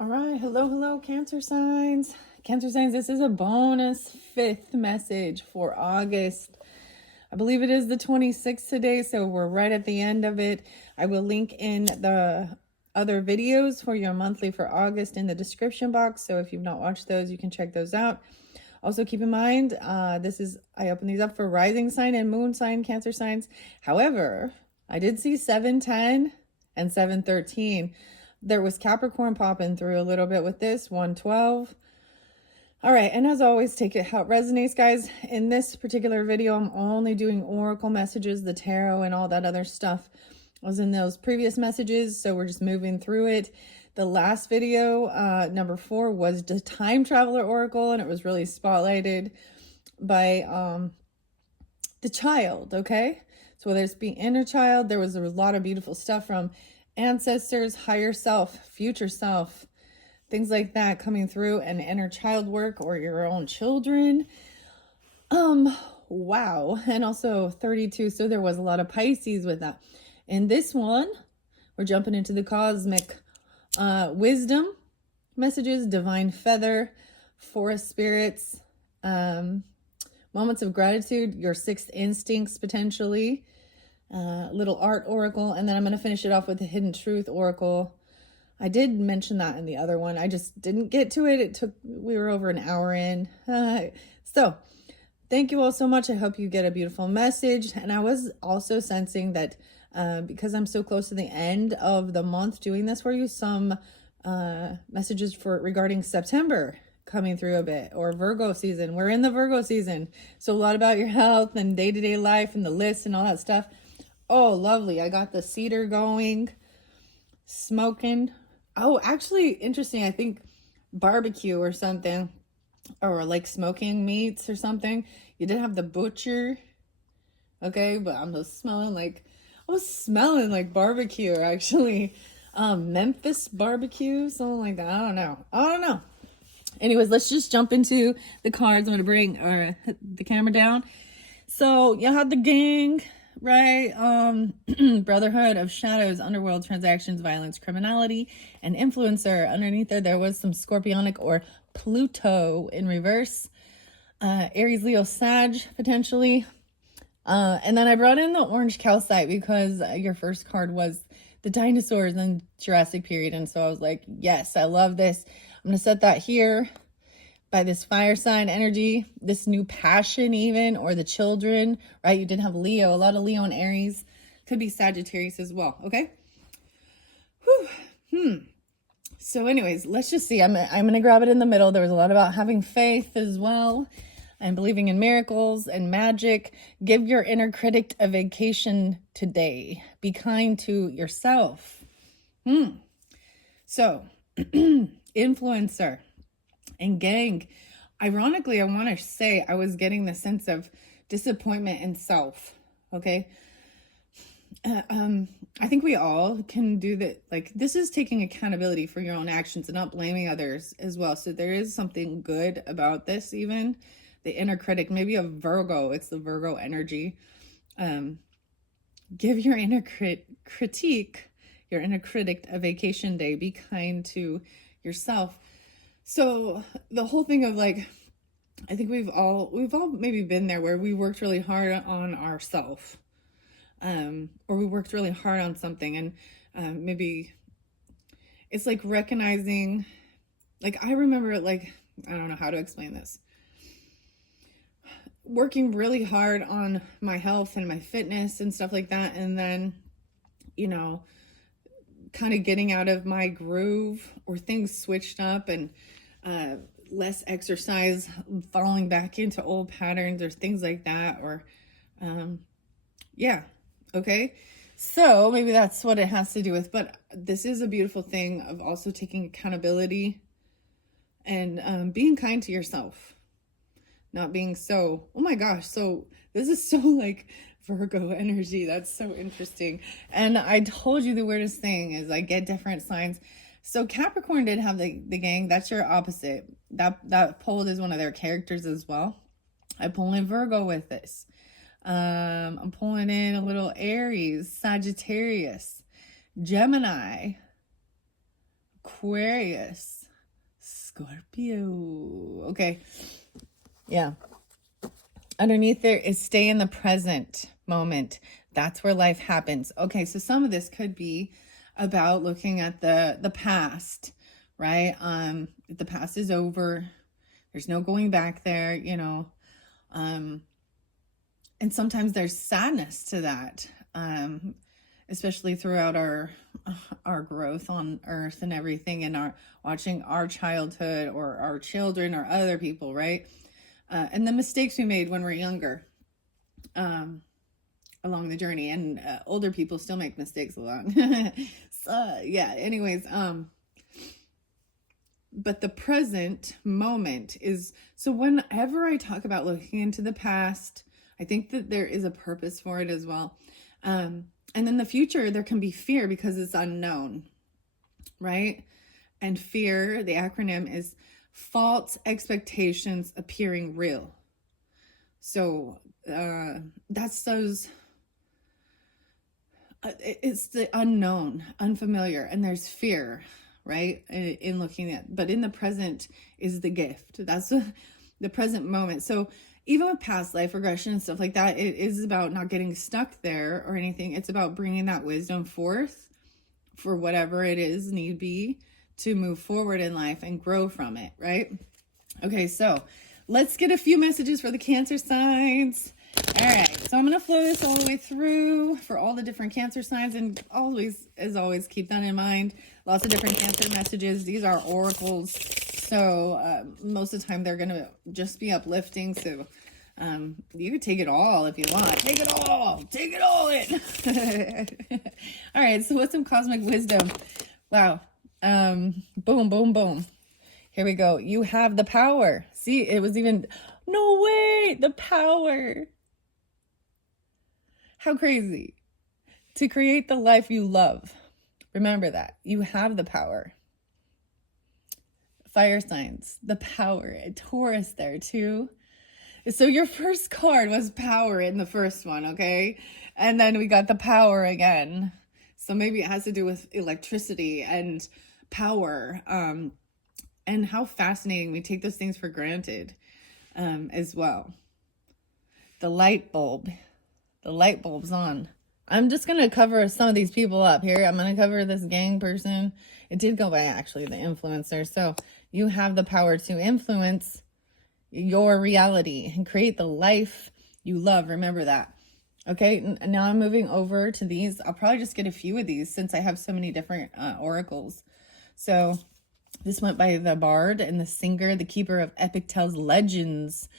All right, hello, Cancer signs. Cancer signs, this is a bonus fifth message for August. I believe it is the 26th today, so we're right at the end of it. I will link in the other videos for your monthly for August in the description box, so if you've not watched those, you can check those out. Also, keep in mind, I open these up for rising sign and moon sign Cancer signs. However, I did see 710 and 713. There was Capricorn popping through a little bit with this 112. All right, and as always, take it how it resonates, guys. In this particular video, I'm only doing oracle messages. The tarot and all that other stuff was in those previous messages, so we're just moving through it. The last video, number 4, was the time traveler oracle, and it was really spotlighted by the child, okay? So whether it's being inner child, there was a lot of beautiful stuff from ancestors, higher self, future self, things like that coming through, and inner child work or your own children. Wow. And also 32. So there was a lot of Pisces with that. In this one, we're jumping into the cosmic wisdom messages, divine feather, forest spirits, moments of gratitude, your sixth instincts potentially, little art oracle, and then I'm going to finish it off with the hidden truth oracle. I did mention that in the other one. I just didn't get to it. We were over an hour in. So thank you all so much. I hope you get a beautiful message. And I was also sensing that because I'm so close to the end of the month doing this for you, some messages regarding September coming through a bit, or Virgo season. We're in the Virgo season. So a lot about your health and day-to-day life and the list and all that stuff. Oh, lovely. I got the cedar going, smoking. Oh, actually, interesting. I think barbecue or something, or like smoking meats or something. You did have the butcher. Okay, but I was smelling like barbecue, actually. Memphis barbecue, something like that. I don't know. Anyways, let's just jump into the cards. I'm going to bring the camera down. So you had the gang, right? Brotherhood of Shadows, Underworld, Transactions, Violence, Criminality, and Influencer. Underneath there was some Scorpionic or Pluto in reverse. Aries, Leo, Sag, potentially. And then I brought in the orange calcite because your first card was the dinosaurs in Jurassic period. And so I was like, yes, I love this. I'm going to set that here by this fire sign energy, this new passion even, or the children, right? You did have Leo, a lot of Leo and Aries. Could be Sagittarius as well, okay? So anyways, let's just see. I'm going to grab it in the middle. There was a lot about having faith as well and believing in miracles and magic. Give your inner critic a vacation today. Be kind to yourself. So, influencer and gang. Ironically, I want to say I was getting the sense of disappointment in self. Okay. I think we all can do that. Like, this is taking accountability for your own actions and not blaming others as well. So there is something good about this, even the inner critic, maybe a Virgo. It's the Virgo energy. Give your inner critique, your inner critic a vacation day. Be kind to yourself. So the whole thing of like, I think we've all maybe been there where we worked really hard on ourselves, or we worked really hard on something, and maybe it's like recognizing, like I remember, like, I don't know how to explain this, working really hard on my health and my fitness and stuff like that, and then, you know, kind of getting out of my groove, or things switched up, and less exercise, falling back into old patterns or things like that, or yeah, okay. So maybe that's what it has to do with, but this is a beautiful thing of also taking accountability and being kind to yourself, not being so, oh my gosh, so this is so like Virgo energy. That's so interesting. And I told you the weirdest thing is I get different signs. So Capricorn did have the gang. That's your opposite. That pulled is one of their characters as well. I pull in Virgo with this. I'm pulling in a little Aries, Sagittarius, Gemini, Aquarius, Scorpio. Okay. Yeah. Underneath there is stay in the present moment. That's where life happens. Okay, so some of this could be about looking at the past, right? The past is over. There's no going back there, you know. And sometimes there's sadness to that, especially throughout our growth on earth and everything, and our watching our childhood or our children or other people, right? And the mistakes we made when we're younger, along the journey, and older people still make mistakes along. So yeah, anyways, but the present moment is, so whenever I talk about looking into the past, I think that there is a purpose for it as well. And then the future, there can be fear because it's unknown, right? And fear, the acronym is false expectations appearing real. So that's those, it's the unknown, unfamiliar, and there's fear, right? In looking at, but in the present is the gift. That's the present moment. So even with past life regression and stuff like that, it is about not getting stuck there or anything. It's about bringing that wisdom forth for whatever it is need be to move forward in life and grow from it, right? Okay, so let's get a few messages for the Cancer signs. All right, so I'm going to flow this all the way through for all the different Cancer signs, and always, as always, keep that in mind. Lots of different Cancer messages. These are oracles, so most of the time they're going to just be uplifting, so you could take it all if you want. Take it all in. All right, so what's some cosmic wisdom? Wow. Boom, boom, boom. Here we go. You have the power. See, it was even, no way, the power. How crazy. To create the life you love. Remember that. You have the power. Fire signs, the power. Taurus there too. So your first card was power in the first one, okay? And then we got the power again. So maybe it has to do with electricity and power. And how fascinating. We take those things for granted as well. The light bulb. The light bulb's on. I'm just going to cover some of these people up here. I'm going to cover this gang person. It did go by actually the influencer. So you have the power to influence your reality and create the life you love. Remember that. Okay, now I'm moving over to these. I'll probably just get a few of these since I have so many different oracles. So this went by the Bard and the Singer, the Keeper of Epic Tales Legends.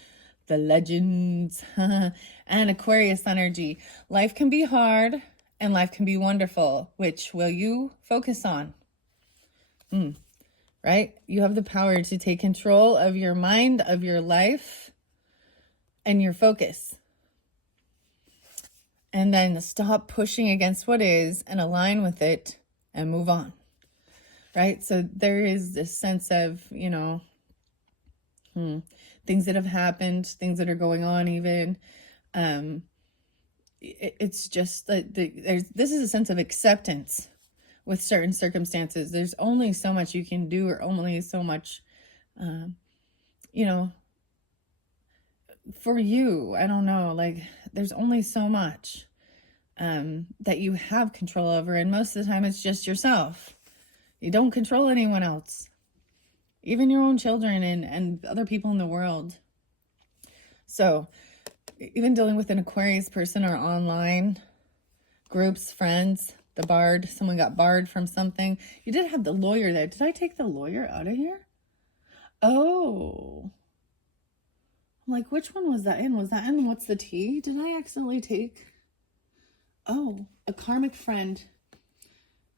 The legends. And Aquarius energy. Life can be hard and life can be wonderful. Which will you focus on? Right? You have the power to take control of your mind, of your life, and your focus. And then stop pushing against what is and align with it and move on. Right? So there is this sense of, you know, things that have happened, things that are going on even. It's just that this is a sense of acceptance with certain circumstances. There's only so much you can do, or only so much, you know, for you. I don't know, like there's only so much that you have control over. And most of the time it's just yourself. You don't control anyone else. Even your own children and other people in the world. So even dealing with an Aquarius person or online groups, friends, the Bard, someone got barred from something. You did have the Lawyer there. Did I take the Lawyer out of here? Oh. I'm like, which one was that in? Was that in What's the Tea? Did I accidentally take? Oh, a karmic friend.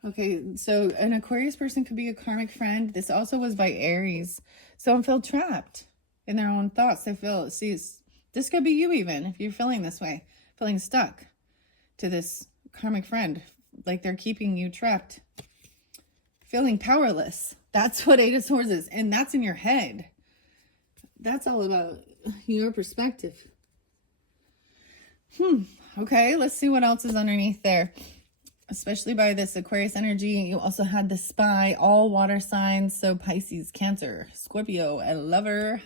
Okay, so an Aquarius person could be a karmic friend. This also was by Aries. Some feel trapped in their own thoughts. They feel, see, this could be you even, if you're feeling this way, feeling stuck to this karmic friend, like they're keeping you trapped, feeling powerless. That's what Eight of Swords is, and that's in your head. That's all about your perspective. Okay, let's see what else is underneath there. especially by this Aquarius energy. You also had the spy, all water signs. So Pisces, Cancer, Scorpio, and Lover.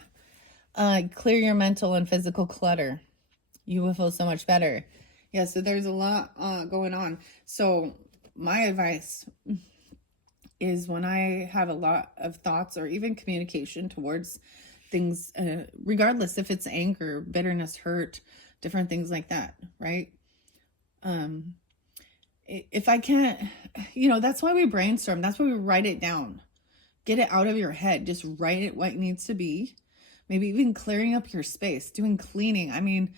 Clear your mental and physical clutter. You will feel so much better. Yeah, so there's a lot going on. So my advice is when I have a lot of thoughts or even communication towards things, regardless if it's anger, bitterness, hurt, different things like that, right? If I can't, that's why we brainstorm. That's why we write it down. Get it out of your head. Just write it what it needs to be. Maybe even clearing up your space, doing cleaning. I mean,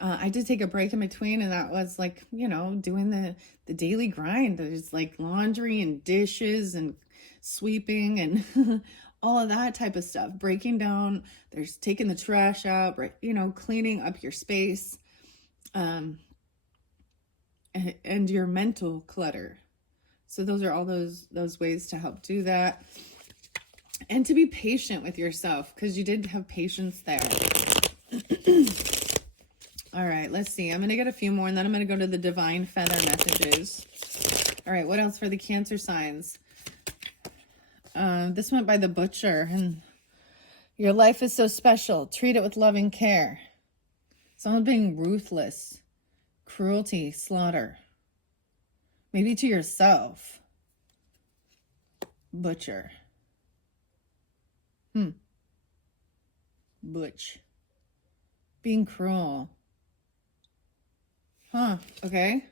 I did take a break in between, and that was like, doing the daily grind. There's like laundry and dishes and sweeping and all of that type of stuff. Breaking down, there's taking the trash out, cleaning up your space, and your mental clutter. So those are all those ways to help do that. And to be patient with yourself, because you did have patience there. All right, let's see. I'm going to get a few more, and then I'm going to go to the divine feather messages. All right, what else for the Cancer signs? This went by the Butcher. And your life is so special. Treat it with loving care. Someone being ruthless. Cruelty, slaughter. Maybe to yourself. Butcher. Butch. Being cruel. Okay.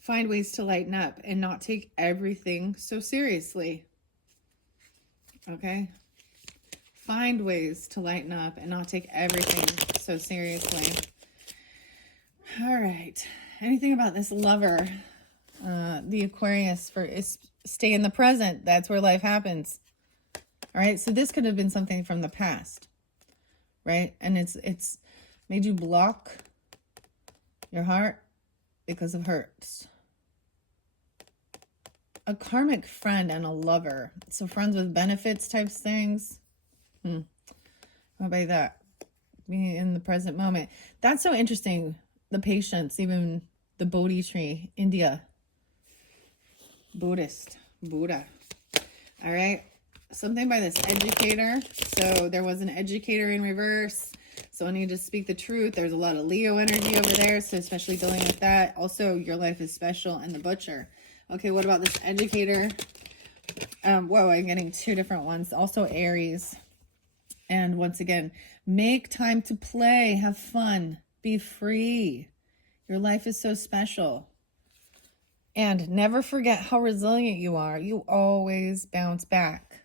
Find ways to lighten up and not take everything so seriously. Okay. Find ways to lighten up and not take everything so seriously. All right. Anything about this Lover? The Aquarius is stay in the present. That's where life happens. All right. So this could have been something from the past, right? And it's made you block your heart because of hurts. A karmic friend and a lover. So friends with benefits types things. How about that? Being in the present moment. That's so interesting. The patience, even the Bodhi tree, India. Buddhist, Buddha. All right. Something by this educator. So there was an educator in reverse. So I need to speak the truth. There's a lot of Leo energy over there. So especially dealing with that. Also, your life is special, and the Butcher. Okay, what about this educator? Whoa, I'm getting two different ones. Also Aries. And once again, make time to play, have fun, be free. Your life is so special. And never forget how resilient you are. You always bounce back.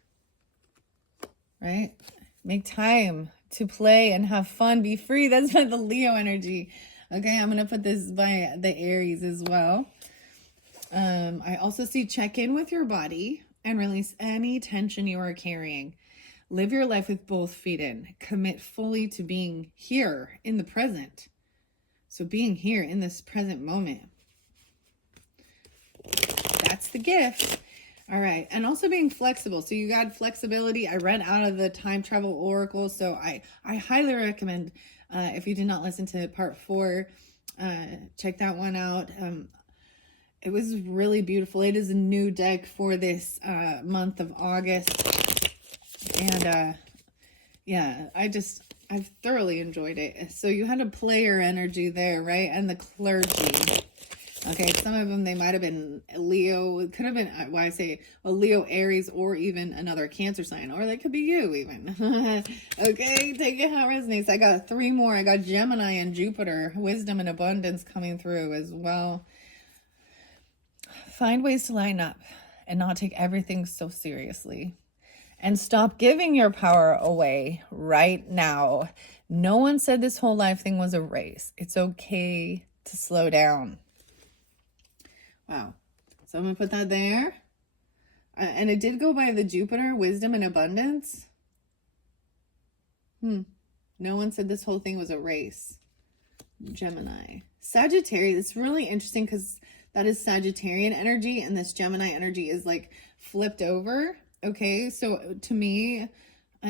Right? Make time to play and have fun, be free. That's by the Leo energy. Okay, I'm going to put this by the Aries as well. I also see check in with your body and release any tension you are carrying. Live your life with both feet in. Commit fully to being here in the present. So being here in this present moment. That's the gift. All right. And also being flexible. So you got flexibility. I read out of the time travel oracle. So I highly recommend, if you did not listen to part 4, check that one out. It was really beautiful. It is a new deck for this month of August. And yeah, I've thoroughly enjoyed it. So you had a player energy there, right? And the clergy. Okay, some of them, they might have been Leo. It could have been, why I say, a Leo, Aries, or even another Cancer sign. Or that could be you even. Okay, take it how it resonates. I got 3 more. I got Gemini and Jupiter. Wisdom and abundance coming through as well. Find ways to line up and not take everything so seriously. And stop giving your power away right now. No one said this whole life thing was a race. It's okay to slow down. Wow. So I'm going to put that there. And it did go by the Jupiter, wisdom and abundance. No one said this whole thing was a race. Gemini. Sagittarius. It's really interesting because that is Sagittarian energy, and this Gemini energy is like flipped over. Okay, so to me,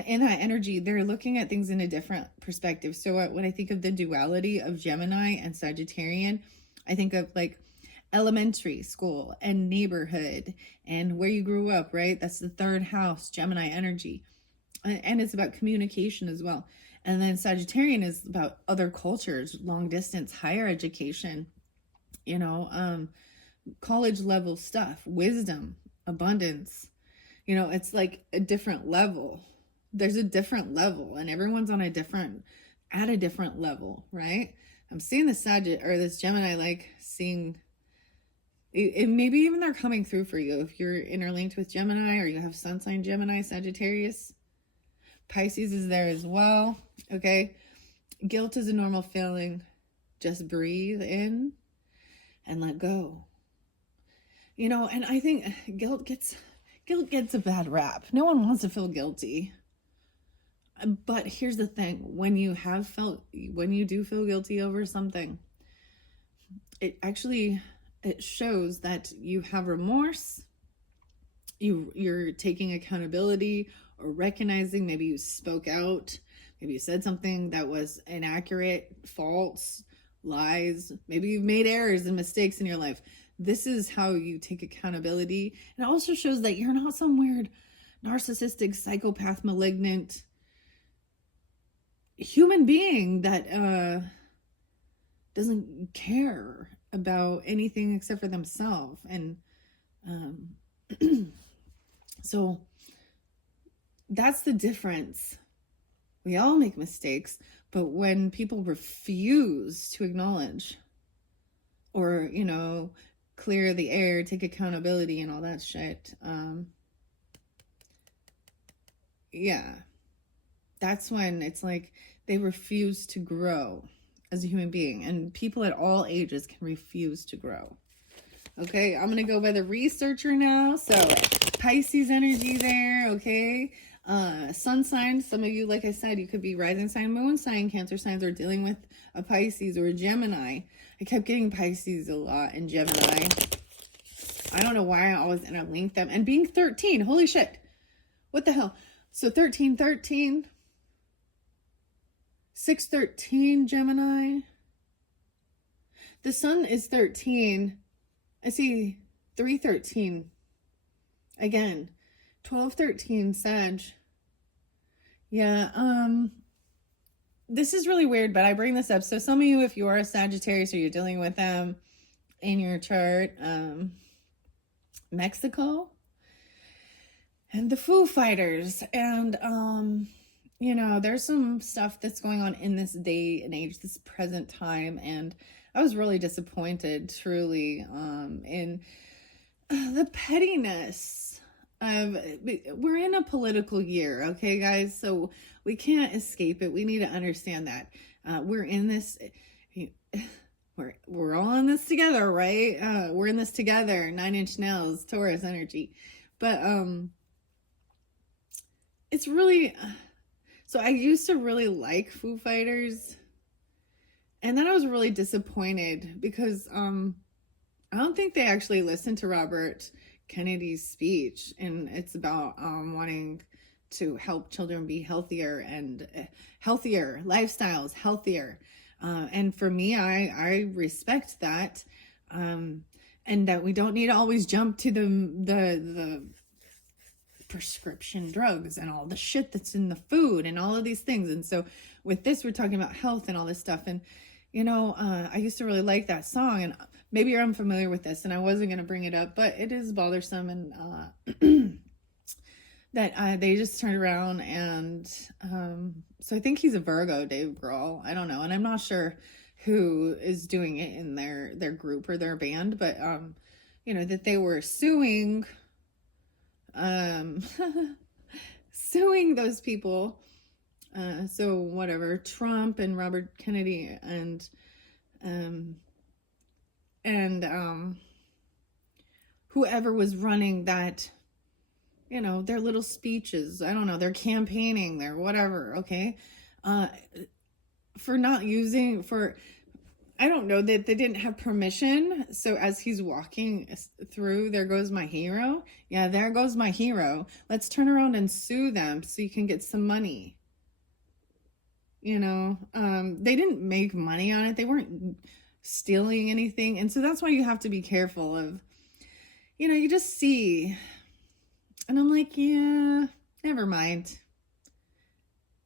in that energy, they're looking at things in a different perspective. So when I think of the duality of Gemini and Sagittarian, I think of like elementary school and neighborhood and where you grew up, right? That's the third house, Gemini energy. And it's about communication as well. And then Sagittarian is about other cultures, long distance, higher education, college level stuff, wisdom, abundance. It's like a different level. There's a different level, and everyone's at a different level, right? I'm seeing this Gemini, like seeing it, maybe even they're coming through for you if you're interlinked with Gemini or you have sun sign Gemini, Sagittarius. Pisces is there as well. Okay. Guilt is a normal feeling. Just breathe in and let go. And I think guilt gets a bad rap. No one wants to feel guilty. But here's the thing, when you do feel guilty over something, it shows that you have remorse. You're taking accountability or recognizing maybe you spoke out, maybe you said something that was inaccurate, false, lies, maybe you've made errors and mistakes in your life. This is how you take accountability. And it also shows that you're not some weird narcissistic, psychopath, malignant human being that doesn't care about anything except for themselves. And so that's the difference. We all make mistakes, but when people refuse to acknowledge or, clear the air, take accountability and all that shit, that's when it's like they refuse to grow as a human being, and people at all ages can refuse to grow. Okay, I'm gonna go by the researcher now. So Pisces energy there. Okay, sun sign, some of you, like I said, you could be rising sign, moon sign, Cancer signs, or dealing with a Pisces or a Gemini. I kept getting Pisces a lot and Gemini. I don't know why I always interlink them. And being 13, holy shit, what the hell? So 13 613 Gemini. The sun is 13. I see 313 again. 1213 Sag. This is really weird, but I bring this up. So some of you, if you are a Sagittarius or you're dealing with them in your chart, Mexico and the Foo Fighters, and there's some stuff that's going on in this day and age, this present time, and I was really disappointed, truly, in the pettiness of, we're in a political year, okay, guys? So we can't escape it. We need to understand that we're in this. We're all in this together, right? We're in this together. 9-inch nails, Taurus energy, but it's really. So I used to really like Foo Fighters, and then I was really disappointed because I don't think they actually listened to Robert Kennedy's speech, and it's about wanting to help children be healthier and healthier lifestyles, healthier. And for me, I respect that, and that we don't need to always jump to the prescription drugs and all the shit that's in the food and all of these things. And so with this, we're talking about health and all this stuff. And, I used to really like that song, and maybe you're unfamiliar with this, and I wasn't going to bring it up, but it is bothersome. And, that they just turned around and, so I think he's a Virgo, Dave Grohl. I don't know. And I'm not sure who is doing it in their group or their band, but, that they were suing, suing those people. So whatever, Trump and Robert Kennedy and whoever was running that, their little speeches, I don't know, they're campaigning, they're whatever. Okay. For not using, I don't know, that they didn't have permission. So as he's walking through, there goes my hero. Yeah, there goes my hero. Let's turn around and sue them so you can get some money. They didn't make money on it. They weren't stealing anything. And so that's why you have to be careful of, you just see. And I'm like, yeah, never mind.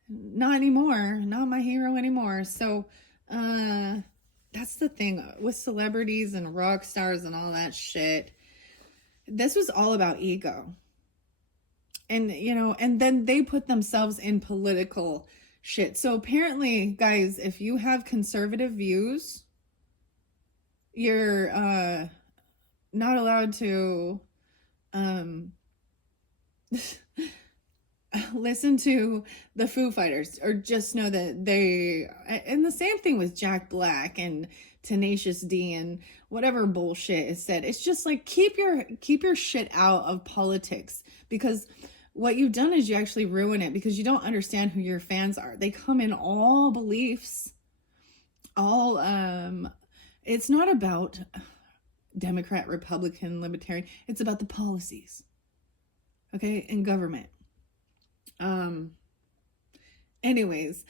Not anymore. Not my hero anymore. So that's the thing with celebrities and rock stars and all that shit. This was all about ego. And, and then they put themselves in political shit. So apparently, guys, if you have conservative views, you're not allowed to listen to the Foo Fighters, or just know that they, and the same thing with Jack Black and Tenacious D and whatever bullshit is said. It's just like, keep your shit out of politics, because what you've done is you actually ruin it, because you don't understand who your fans are. They come in all beliefs, all it's not about Democrat, Republican, Libertarian. It's about the policies, okay, and government. Anyways,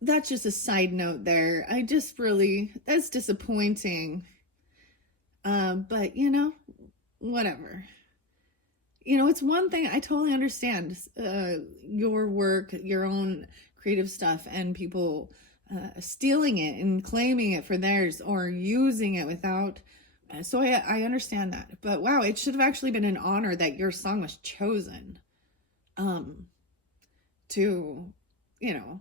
that's just a side note there. That's disappointing. But whatever. It's one thing. I totally understand your work, your own creative stuff, and people stealing it and claiming it for theirs, or using it without. So I understand that. But wow, it should have actually been an honor that your song was chosen. To, and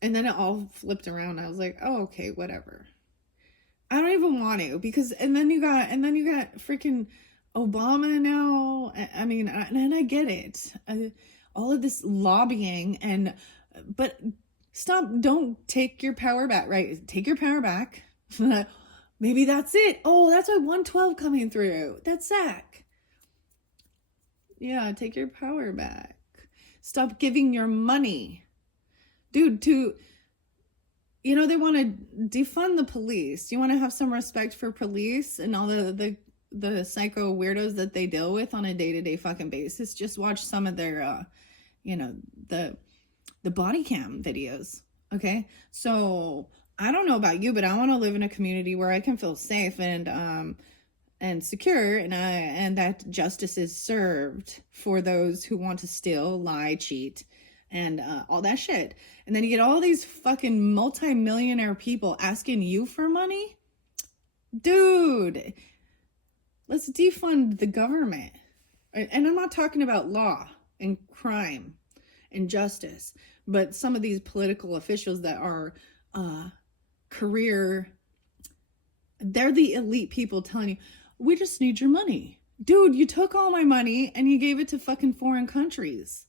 then it all flipped around. I was like, oh, okay, whatever. I don't even want to, because, and then you got freaking Obama now. I mean, and I get it. All of this lobbying but stop, don't take your power back, right? Take your power back. Maybe that's it. Oh, that's why 112 coming through. That's Zach. Yeah, take your power back. Stop giving your money. Dude, they want to defund the police. You want to have some respect for police and all the psycho weirdos that they deal with on a day-to-day fucking basis. Just watch some of their, the body cam videos, okay? So, I don't know about you, but I want to live in a community where I can feel safe and secure, and that justice is served for those who want to steal, lie, cheat, and all that shit. And then you get all these fucking multi-millionaire people asking you for money. Dude, let's defund the government. And I'm not talking about law and crime and justice, but some of these political officials that are they're the elite people telling you, we just need your money. Dude, you took all my money and you gave it to fucking foreign countries.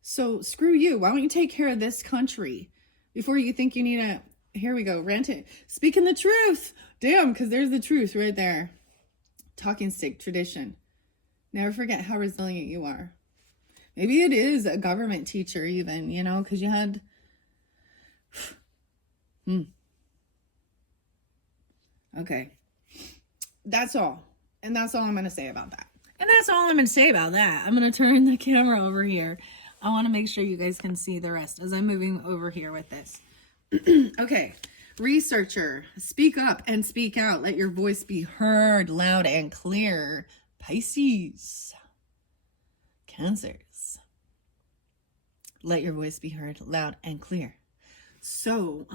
So screw you. Why don't you take care of this country before you think you need a, here we go, rent it. Speaking the truth. Damn, because there's the truth right there. Talking stick tradition. Never forget how resilient you are. Maybe it is a government teacher even, because you had... Okay. That's all. And that's all I'm going to say about that. And that's all I'm going to say about that. I'm going to turn the camera over here. I want to make sure you guys can see the rest as I'm moving over here with this. Okay. Researcher, speak up and speak out. Let your voice be heard loud and clear. Pisces. Cancers. Let your voice be heard loud and clear. So,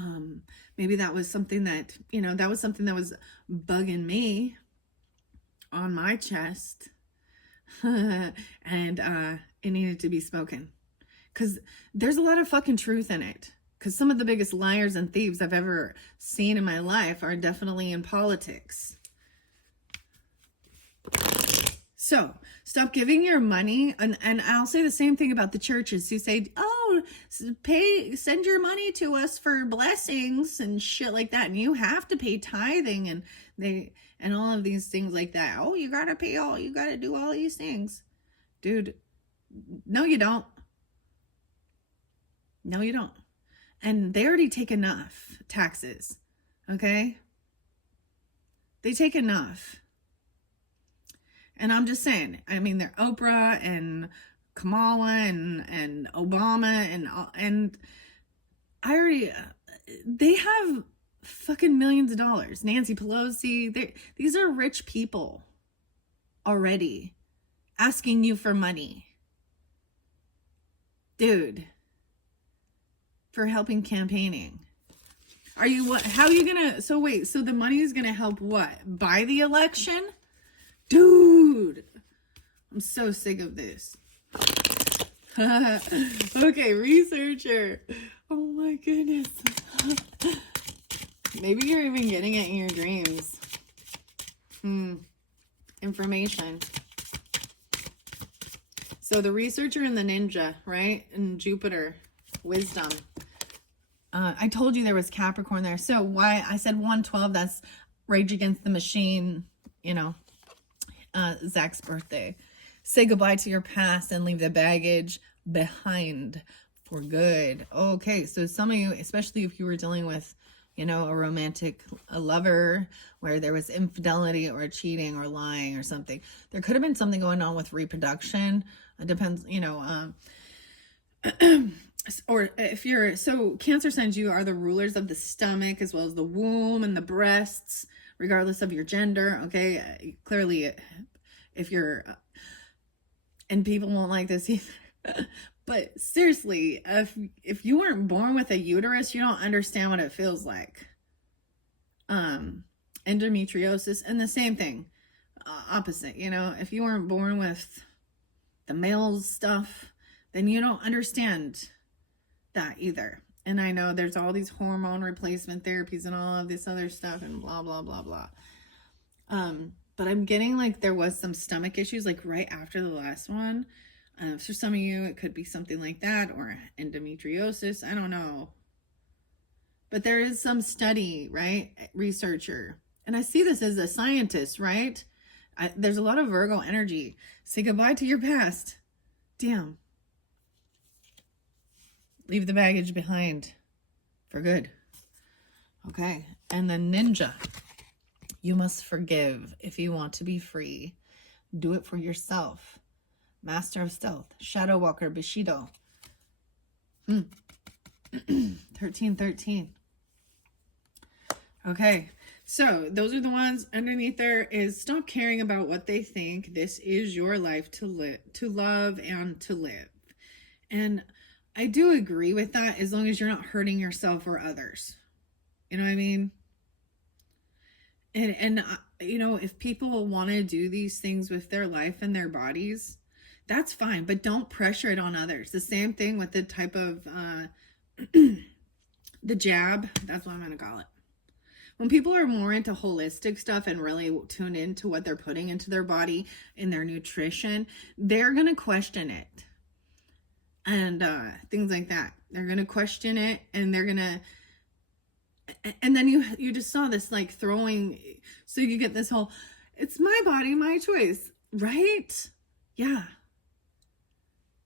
maybe that was something that, that was something that was bugging me on my chest. And, it needed to be spoken. Because there's a lot of fucking truth in it. Because some of the biggest liars and thieves I've ever seen in my life are definitely in politics. So, stop giving your money, and I'll say the same thing about the churches who say, oh, send your money to us for blessings and shit like that, and you have to pay tithing, and all of these things like that. Oh, you gotta you gotta do all these things. Dude, no you don't. No you don't. And they already take enough taxes, okay? They take enough. And I'm just saying, I mean, they're Oprah and Kamala and Obama and I already, they have fucking millions of dollars. Nancy Pelosi, these are rich people already asking you for money. Dude, for helping campaigning. Are you what? How are you gonna? So wait. So the money is gonna help what? Buy the election, dude. I'm so sick of this. Okay, researcher. Oh my goodness. Maybe you're even getting it in your dreams. Information. So the researcher and the ninja, right? And Jupiter, wisdom. I told you there was Capricorn there. So why I said 112, that's Rage Against the Machine, you know, Zach's birthday. Say goodbye to your past and leave the baggage behind for good. Okay, so some of you, especially if you were dealing with, you know, a lover where there was infidelity or cheating or lying or something. There could have been something going on with reproduction. It depends, you know, or if you're, so Cancer signs, you are the rulers of the stomach as well as the womb and the breasts, regardless of your gender. Okay, clearly if you're, and people won't like this either, but seriously, if you weren't born with a uterus, you don't understand what it feels like. Endometriosis, and the same thing, opposite, you know, if you weren't born with the male stuff, then you don't understand that either. And I know there's all these hormone replacement therapies and all of this other stuff and blah, blah, blah, blah. But I'm getting like there was some stomach issues like right after the last one. For some of you, it could be something like that or endometriosis. I don't know. But there is some study, right? Researcher. And I see this as a scientist, right? There's a lot of Virgo energy. Say goodbye to your past. Damn. Leave the baggage behind for good. Okay. And then Ninja. You must forgive if you want to be free. Do it for yourself. Master of Stealth. Shadow Walker. Bushido. 1313. Okay. So those are the ones. Underneath there is stop caring about what they think. This is your life to live, to love and to live. And I do agree with that as long as you're not hurting yourself or others. You know what I mean? And you know, if people want to do these things with their life and their bodies, that's fine, but don't pressure it on others. The same thing with the type of the jab, that's what I'm going to call it. When people are more into holistic stuff and really tune into what they're putting into their body in their nutrition, they're going to question it. And things like that. They're going to question it, and they're going to, and then you just saw this like throwing, so you get this whole, it's my body, my choice, right? Yeah.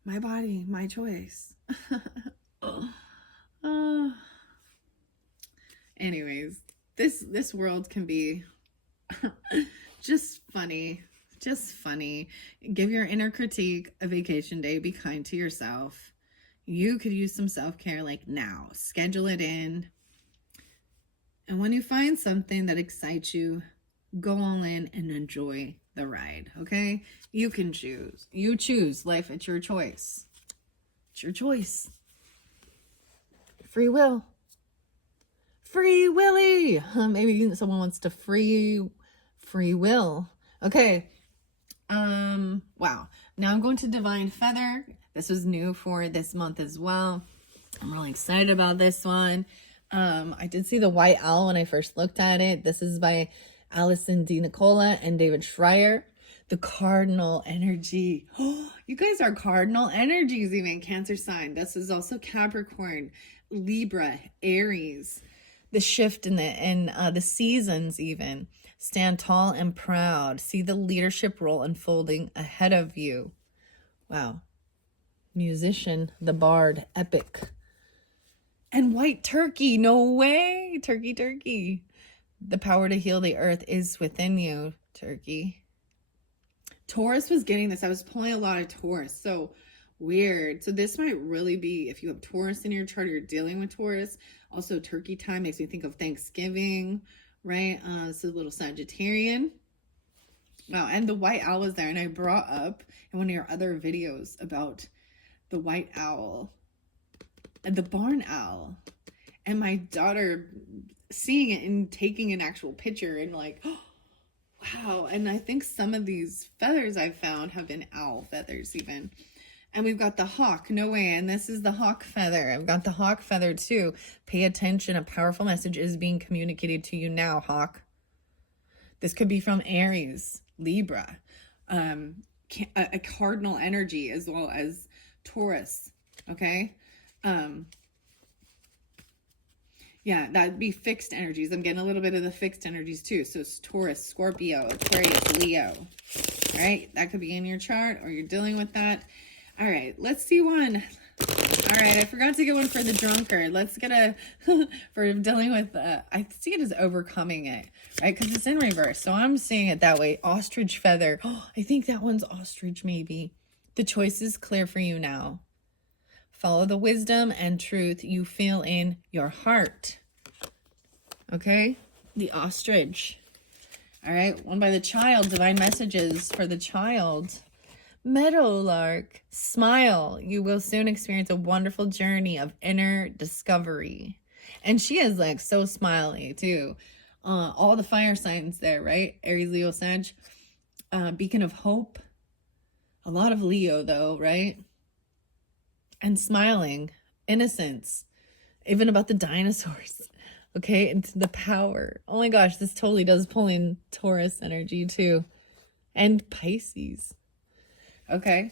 My body, my choice. Anyways, this world can be just funny. Just funny. Give your inner critique a vacation day. Be kind to yourself. You could use some self-care like now. Schedule it in. And when you find something that excites you, go all in and enjoy the ride. Okay? You can choose. You choose life. It's your choice. It's your choice. Free will. Free Willy. Maybe someone wants to free will. Okay. Wow. Now I'm going to Divine Feather. This was new for this month as well. I'm really excited about this one. I did see the White Owl when I first looked at it. This is by Allison D. Nicola and David Schreier. The Cardinal Energy. Oh, you guys are Cardinal Energies, even Cancer sign. This is also Capricorn, Libra, Aries. The shift in the seasons even. Stand tall and proud. See the leadership role unfolding ahead of you. Wow. Musician, the Bard, Epic. And White Turkey. No way. Turkey. The power to heal the earth is within you, Turkey. Taurus was getting this. I was pulling a lot of Taurus. So Weird. So this might really be, if you have Taurus in your chart, or you're dealing with Taurus. Also, turkey time makes me think of Thanksgiving, right? So a little Sagittarian. Wow, and the white owl is there. And I brought up in one of your other videos about the white owl and the barn owl. And my daughter seeing it and taking an actual picture and like, oh, wow. And I think some of these feathers I found have been owl feathers even. And we've got the hawk, no way. And this is the hawk feather. I've got the hawk feather too. Pay attention. A powerful message is being communicated to you now, hawk. This could be from Aries, Libra, a cardinal energy, as well as Taurus. Okay. Yeah, that'd be fixed energies. I'm getting a little bit of the fixed energies too. So it's Taurus, Scorpio, Aquarius, Leo. All right, that could be in your chart or you're dealing with that. All right, let's see one. All right, I forgot to get one for the drunkard. Let's get a, for dealing with, I see it as overcoming it, right? Because it's in reverse. So I'm seeing it that way. Ostrich feather. Oh, I think that one's ostrich maybe. The choice is clear for you now. Follow the wisdom and truth you feel in your heart. Okay? The ostrich. All right, one by the child. Divine messages for the child. Meadowlark. Smile. You will soon experience a wonderful journey of inner discovery. And she is like so smiley too. All the fire signs there, right? Aries, Leo, Sag. Beacon of hope. A lot of Leo though, right? And smiling, innocence, even about the dinosaurs, okay? And the power. Oh my gosh, this totally does pull in Taurus energy too. And Pisces. Okay.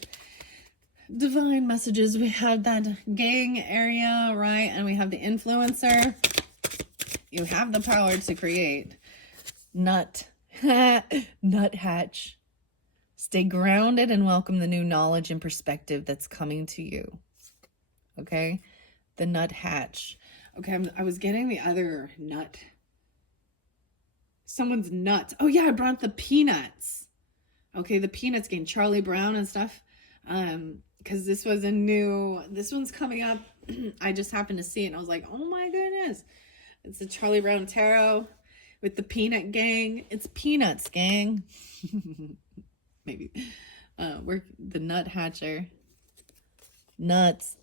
Divine messages. We have that gang area, right? And we have the influencer. You have the power to create. Nut. Nut hatch. Stay grounded and welcome the new knowledge and perspective that's coming to you. Okay, the nut hatch. Okay, I was getting the other nut. Someone's nuts. Oh yeah, I brought the peanuts. Okay, the peanuts game, Charlie Brown and stuff. Because this was a new, this one's coming up. I just happened to see it and I was like, oh my goodness. It's the Charlie Brown tarot with the peanut gang. It's peanuts, gang. Maybe. We're the nut hatcher. Nuts.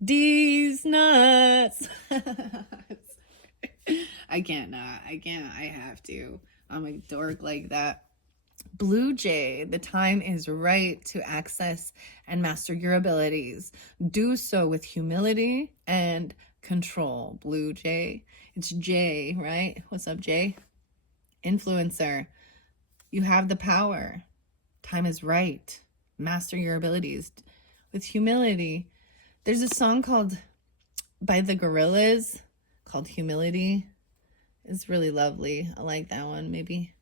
These nuts. I can't. I have to. I'm a dork like that. Blue Jay, the time is right to access and master your abilities. Do so with humility and control. Blue Jay. It's Jay, right? What's up, Jay? Influencer. You have the power. Time is right. Master your abilities with humility. There's a song called by the Gorillas called Humility. It's really lovely. I like that one. Maybe.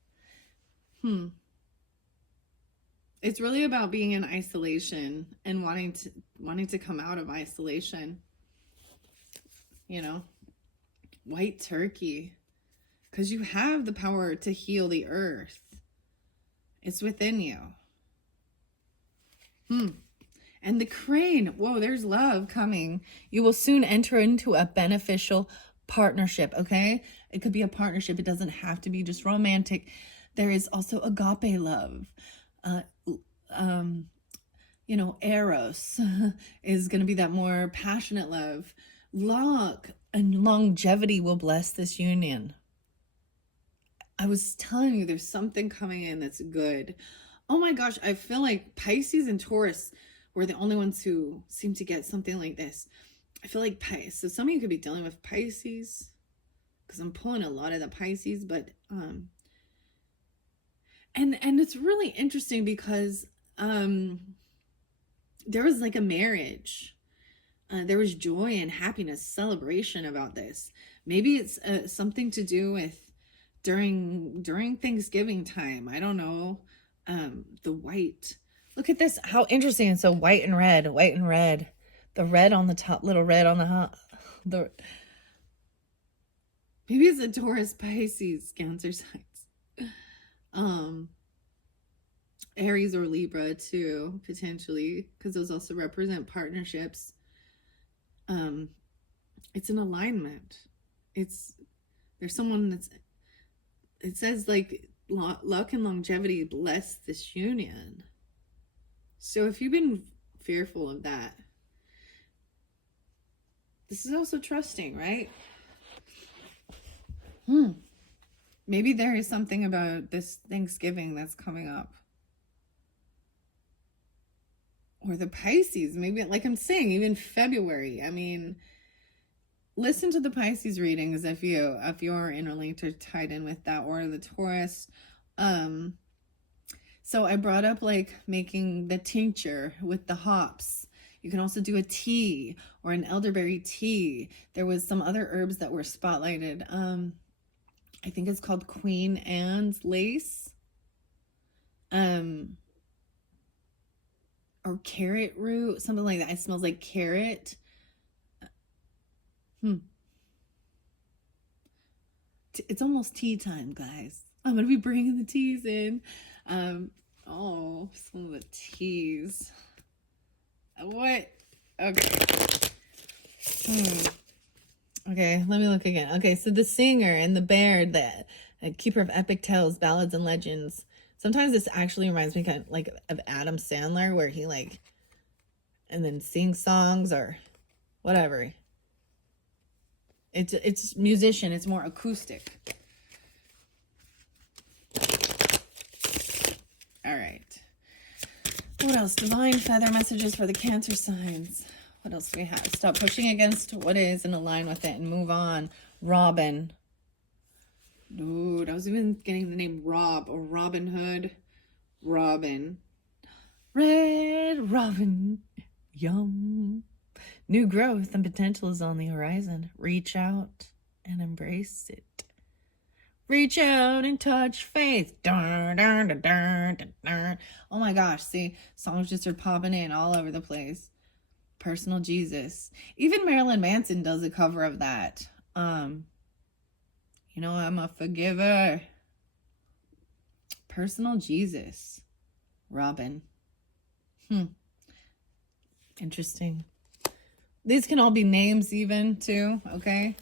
It's really about being in isolation and wanting to come out of isolation. You know, white turkey, because you have the power to heal the earth. It's within you. And the crane. Whoa, there's love coming. You will soon enter into a beneficial partnership, okay? It could be a partnership. It doesn't have to be just romantic. There is also agape love. You know, eros is going to be that more passionate love. Luck and longevity will bless this union. I was telling you, there's something coming in that's good. Oh my gosh, I feel like Pisces and Taurus were the only ones who seem to get something like this. I feel like Pisces. So some of you could be dealing with Pisces, because I'm pulling a lot of the Pisces, but and it's really interesting because there was like a marriage. There was joy and happiness, celebration about this. Maybe it's something to do with during Thanksgiving time. I don't know. The white. Look at this. How interesting. So white and red. The red on the top, little red on the maybe it's a Taurus, Pisces, Cancer signs. Aries or Libra too, potentially, because those also represent partnerships. It's an alignment. There's someone it says like luck and longevity bless this union. So if you've been fearful of that, this is also trusting, right? Maybe there is something about this Thanksgiving that's coming up. Or the Pisces, maybe, like I'm saying, even February. I mean, listen to the Pisces readings if you're interlinked or tied in with that, or the Taurus. So I brought up like making the tincture with the hops. You can also do a tea or an elderberry tea. There was some other herbs that were spotlighted. I think it's called Queen Anne's lace. Or carrot root, something like that. It smells like carrot. It's almost tea time, guys. I'm gonna be bringing the teas in. Oh, some of the teas. What? Okay. Okay, let me look again. Okay, so the singer and the bear, the keeper of epic tales, ballads, and legends. Sometimes this actually reminds me kind of like of Adam Sandler, where he like, and then sings songs or whatever. It's musician. It's more acoustic. All right. What else? Divine feather messages for the Cancer signs. What else do we have? Stop pushing against what is and align with it and move on. Robin. Dude, I was even getting the name Rob or Robin Hood. Robin. Red Robin. Yum. New growth and potential is on the horizon. Reach out and embrace it. Reach out and touch faith. Dun, dun, dun, dun, dun, dun. Oh my gosh, see, songs just are popping in all over the place. Personal Jesus. Even Marilyn Manson does a cover of that. You know, I'm a forgiver. Personal Jesus. Robin. Interesting. These can all be names even too, okay?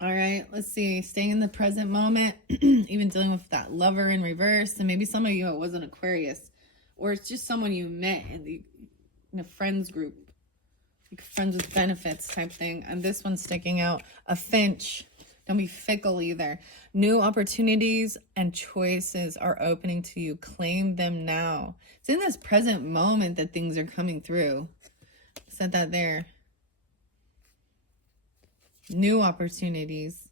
All right, let's see. Staying in the present moment, even dealing with that lover in reverse. And maybe some of you, it was an Aquarius. Or it's just someone you met in a friends group. Like friends with benefits type thing. And this one's sticking out. A finch. Don't be fickle either. New opportunities and choices are opening to you. Claim them now. It's in this present moment that things are coming through. Said that there. New opportunities.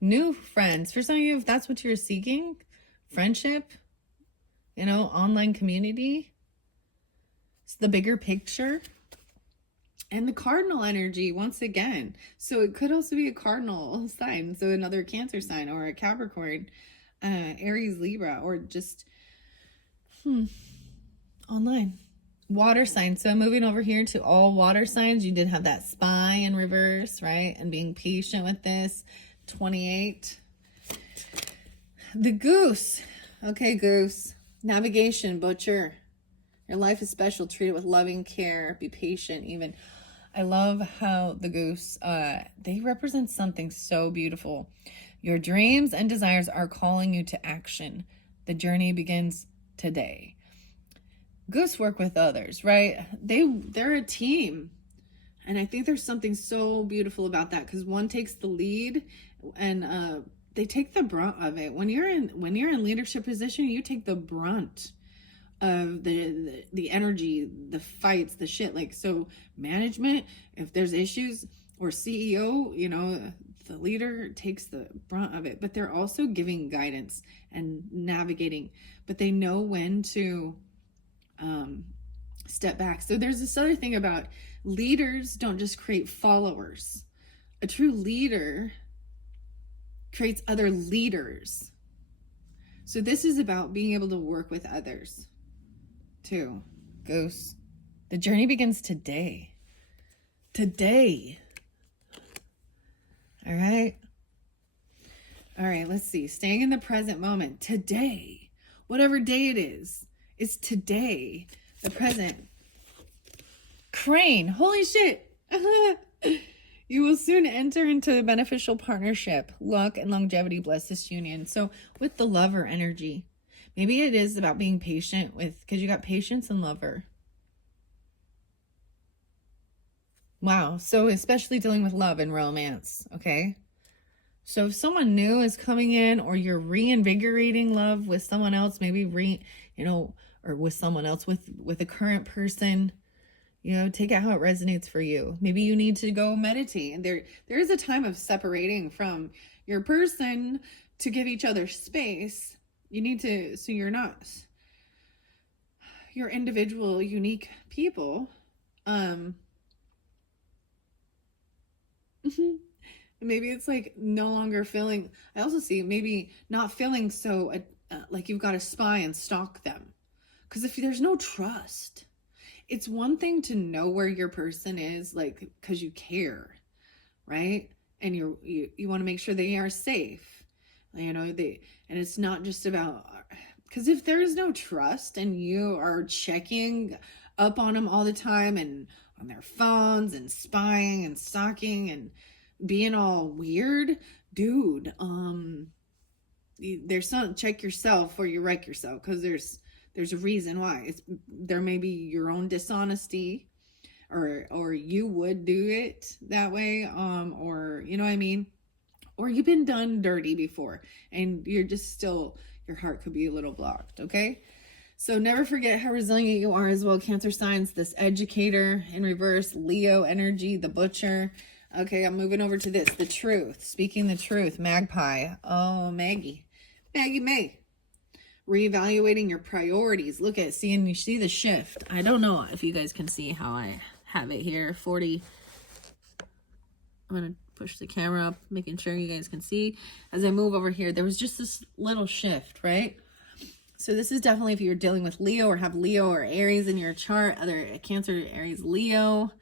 New friends. For some of you, if that's what you're seeking, friendship, you know, online community. It's the bigger picture. And the cardinal energy, once again. So it could also be a cardinal sign. So another Cancer sign or a Capricorn, Aries, Libra, or just online. Water signs. So moving over here to all water signs, you did have that spy in reverse, right? And being patient with this. 28. The goose. Okay, goose. Navigation, butcher. Your life is special. Treat it with loving care. Be patient even. I love how the goose, they represent something so beautiful. Your dreams and desires are calling you to action. The journey begins today. Goose work with others, right? They're a team. And I think there's something so beautiful about that, because one takes the lead and they take the brunt of it. When you're in leadership position, you take the brunt of the energy, the fights, the shit. Like, so management, if there's issues, or CEO, you know, the leader takes the brunt of it, but they're also giving guidance and navigating, but they know when to step back. So there's this other thing about leaders don't just create followers. A true leader creates other leaders. So this is about being able to work with others too. Goose. The journey begins today. Today. All right. All right, let's see. Staying in the present moment. Today. Whatever day it is. is today, the present. Crane, holy shit. You will soon enter into a beneficial partnership. Luck and longevity bless this union. So with the lover energy, maybe it is about being patient with, because you got patience and lover. Wow. So especially dealing with love and romance. Okay. So if someone new is coming in, or you're reinvigorating love with someone else, maybe or with someone else, with a current person, take it how it resonates for you. Maybe you need to go meditate, and there is a time of separating from your person to give each other space. You need to, so you're individual, unique people. Maybe it's like no longer feeling, I also see maybe not feeling so like you've got to spy and stalk them. Because if there's no trust, it's one thing to know where your person is, like, because you care, right? And you want to make sure they are safe, and it's not just about, because if there is no trust and you are checking up on them all the time and on their phones and spying and stalking and being all weird, dude, there's some, check yourself or you wreck yourself, because there's a reason why. There may be your own dishonesty, or you would do it that way, or you know what I mean, or you've been done dirty before and you're just still, your heart could be a little blocked. Okay, so never forget how resilient you are as well, Cancer signs. This educator in reverse, Leo energy, the butcher. Okay, I'm moving over to this, the truth, speaking the truth, magpie. Oh, Maggie May. Reevaluating your priorities. Look at, you see the shift. I don't know if you guys can see how I have it here. 40. I'm going to push the camera up, making sure you guys can see. As I move over here, there was just this little shift, right? So this is definitely if you're dealing with Leo or have Leo or Aries in your chart, other Cancer, Aries, Leo.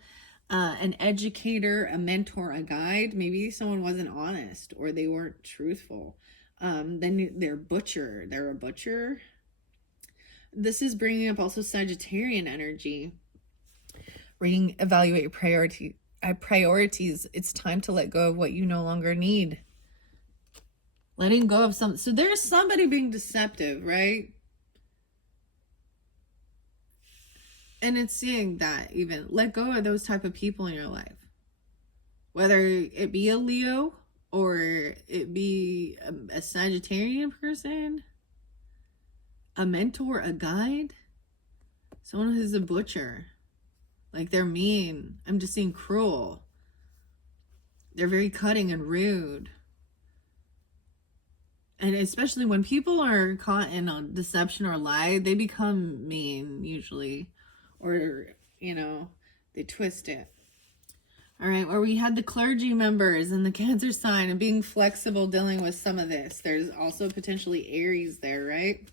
An educator, a mentor, a guide. Maybe someone wasn't honest or they weren't truthful. Then they're a butcher. This is bringing up also Sagittarian energy. Evaluate your priorities. It's time to let go of what you no longer need. Letting go of something. So there's somebody being deceptive, right? And it's seeing that, even let go of those type of people in your life, whether it be a Leo or it be a Sagittarian person, a mentor, a guide, someone who's a butcher. Like, they're mean. I'm just seeing cruel. They're very cutting and rude. And especially when people are caught in a deception or lie, they become mean usually. Or, they twist it. All right, where we had the clergy members and the Cancer sign and being flexible dealing with some of this. There's also potentially Aries there, right?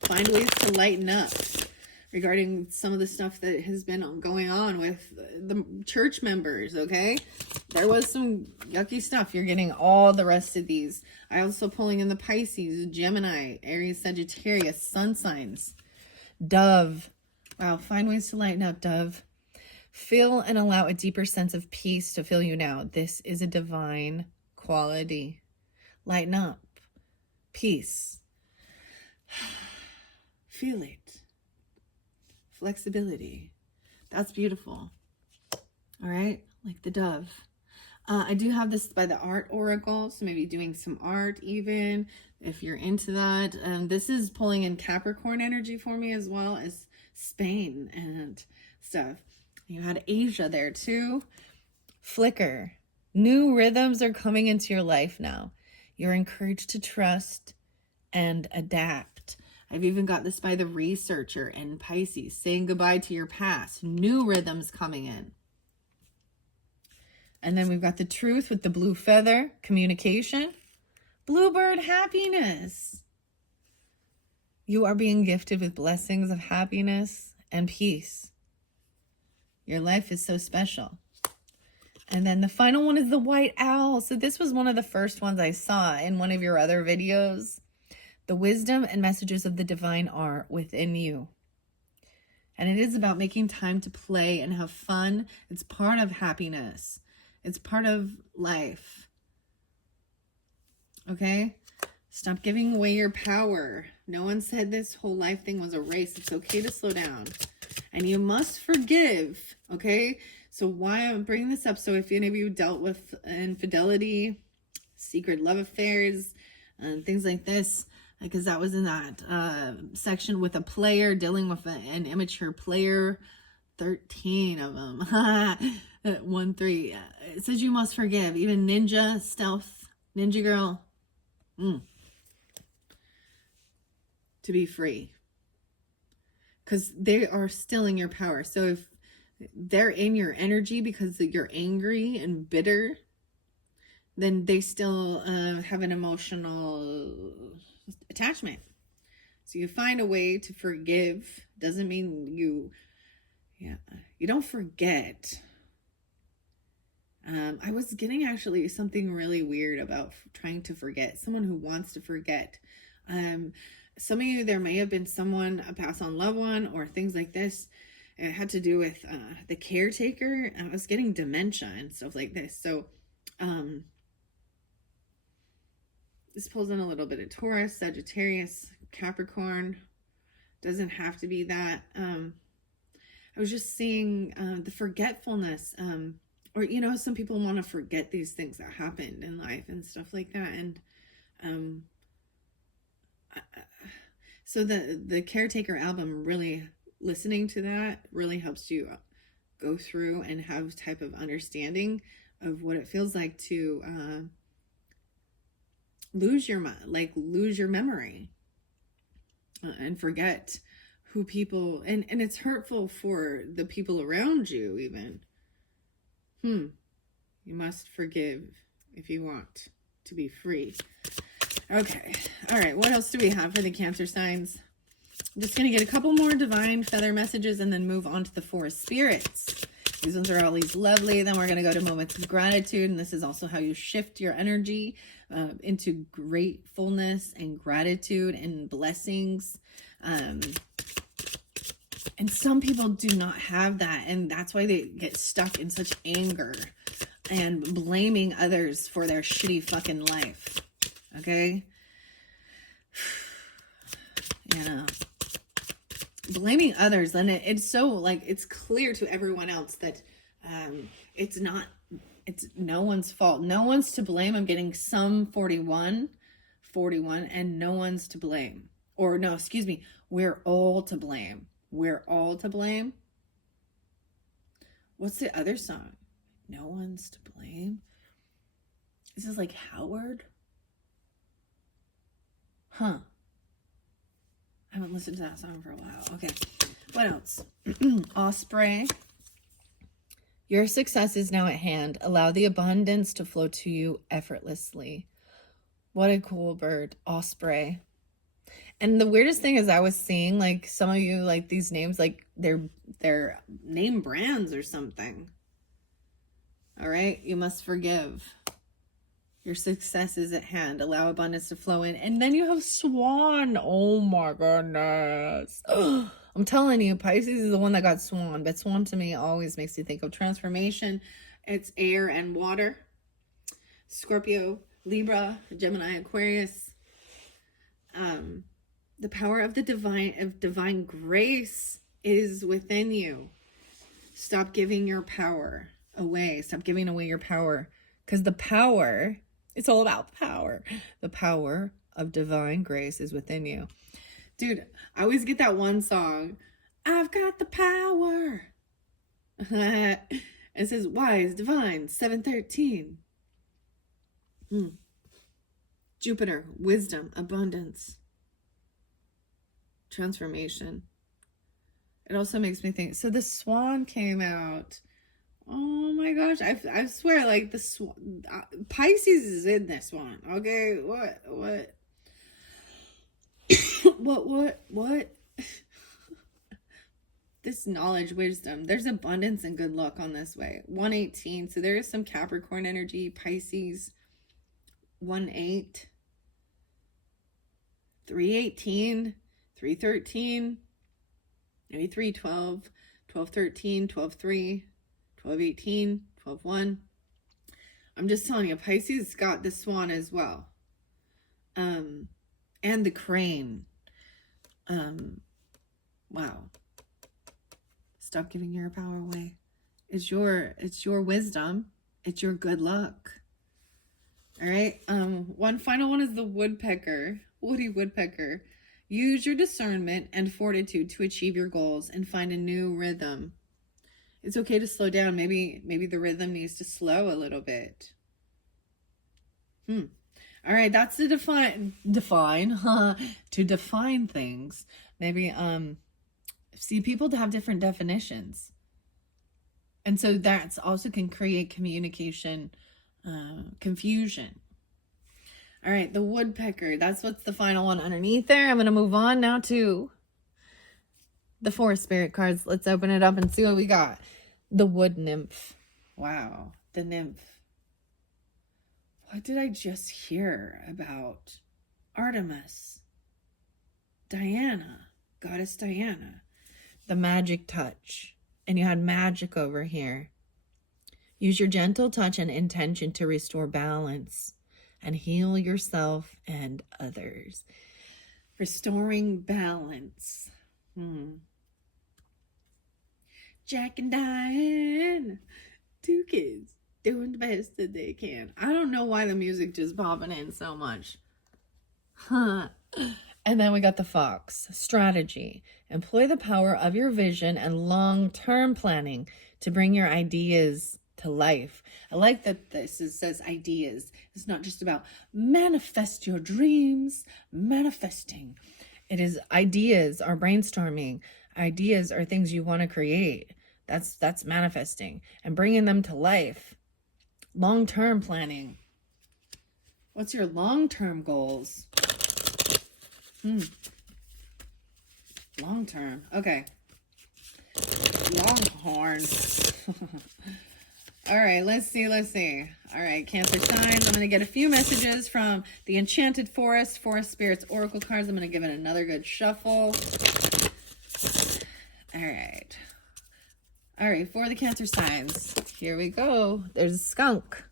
Find ways to lighten up regarding some of the stuff that has been going on with the church members, okay? There was some yucky stuff. You're getting all the rest of these. I also pulling in the Pisces, Gemini, Aries, Sagittarius, sun signs, Dove. Wow, find ways to lighten up, Dove. Feel and allow a deeper sense of peace to fill you now. This is a divine quality. Lighten up. Peace. Feel it. Flexibility. That's beautiful. All right, like the dove. I do have this by the Art Oracle, so maybe doing some art even, if you're into that. This is pulling in Capricorn energy for me as well as Spain and stuff. You had Asia there too. Flicker. New rhythms are coming into your life now. You're encouraged to trust and adapt. I've even got this by the Researcher and Pisces, saying goodbye to your past. New rhythms coming in. And then we've got the Truth with the blue feather, communication. Bluebird, happiness. You are being gifted with blessings of happiness and peace. Your life is so special. And then the final one is the white owl. So this was one of the first ones I saw in one of your other videos. The wisdom and messages of the divine are within you. And it is about making time to play and have fun. It's part of happiness. It's part of life. Okay? Stop giving away your power. No one said this whole life thing was a race. It's okay to slow down. And you must forgive. Okay? So why I'm bringing this up, so if any of you dealt with infidelity, secret love affairs, and things like this, because that was in that section with a player, dealing with an immature player, 13 of them, 1-3. It says you must forgive, even ninja, stealth, ninja girl, to be free. Because they are stealing your power. So if they're in your energy because you're angry and bitter, then they still have an emotional attachment. So you find a way to forgive. Doesn't mean you don't forget. I was getting actually something really weird about trying to forget. Someone who wants to forget. Some of you, there may have been someone, a passed on loved one or things like this. It had to do with the caretaker. I was getting dementia and stuff like this. So this pulls in a little bit of Taurus, Sagittarius, Capricorn. Doesn't have to be that. I was just seeing the forgetfulness. Or, you know, some people want to forget these things that happened in life and stuff like that. And so the Caretaker album, really listening to that really helps you go through and have type of understanding of what it feels like to lose your memory and forget who people, and it's hurtful for the people around you even. You must forgive if you want to be free. Okay. All right. What else do we have for the Cancer signs? I'm just going to get a couple more divine feather messages and then move on to the forest spirits. These ones are always lovely. Then we're going to go to moments of gratitude. And this is also how you shift your energy into gratefulness and gratitude and blessings. And some people do not have that. And that's why they get stuck in such anger and blaming others for their shitty fucking life. Okay? You know, blaming others. And it's so like, it's clear to everyone else that it's no one's fault. No one's to blame. I'm getting some 41, and no one's to blame. Or no, excuse me. We're all to blame. We're all to blame. What's the other song? No one's to blame. This is like Howard. Huh. I haven't listened to that song for a while. Okay. What else? Osprey. Your success is now at hand. Allow the abundance to flow to you effortlessly. What a cool bird. Osprey. And the weirdest thing is I was seeing like some of you like these names, like they're name brands or something. All right. You must forgive. Your success is at hand. Allow abundance to flow in. And then you have Swan. Oh my goodness. I'm telling you, Pisces is the one that got Swan. But Swan to me always makes you think of transformation. It's air and water. Scorpio, Libra, Gemini, Aquarius. The power of the divine grace is within you. Stop giving your power away. Stop giving away your power. Because the power, it's all about power. The power of divine grace is within you. Dude, I always get that one song. I've got the power. It says wise, divine, 713. Jupiter, wisdom, abundance, transformation. It also makes me think, so the Swan came out. Oh my gosh, I swear, like the Swan, Pisces is in this one. Okay, what? what? This knowledge, wisdom. There's abundance and good luck on this way. 118. So there is some Capricorn energy, Pisces. 1-8. 318, 313, maybe 312, 1213, 123, 1218, 121. I'm just telling you, Pisces got the swan as well. And the crane. Wow. Stop giving your power away. It's your wisdom. It's your good luck. All right. One final one is the woodpecker, woody woodpecker. Use your discernment and fortitude to achieve your goals and find a new rhythm. It's okay to slow down. Maybe the rhythm needs to slow a little bit. All right, that's to define to define things. Maybe see, people to have different definitions. And so that's also can create communication confusion. All right, the woodpecker. That's what's the final one underneath there. I'm going to move on now to the forest spirit cards. Let's open it up and see what we got. The wood nymph. Wow, the nymph. What did I just hear about Artemis? Diana, goddess Diana. The magic touch. And you had magic over here. Use your gentle touch and intention to restore balance and heal yourself and others. Restoring balance. Jack and Diane, 2 kids doing the best that they can. I don't know why the music just popping in so much. And then we got the fox. Strategy. Employ the power of your vision and long-term planning to bring your ideas to life. I like that this says ideas. It's not just about manifest your dreams, manifesting. It is ideas are brainstorming. Ideas are things you want to create. That's manifesting and bringing them to life. Long-term planning. What's your long-term goals? Long-term. Okay. Longhorn. All right, let's see. All right, Cancer signs. I'm going to get a few messages from the Enchanted Forest Spirits Oracle cards. I'm going to give it another good shuffle. All right. All right, for the Cancer signs. Here we go. There's a skunk.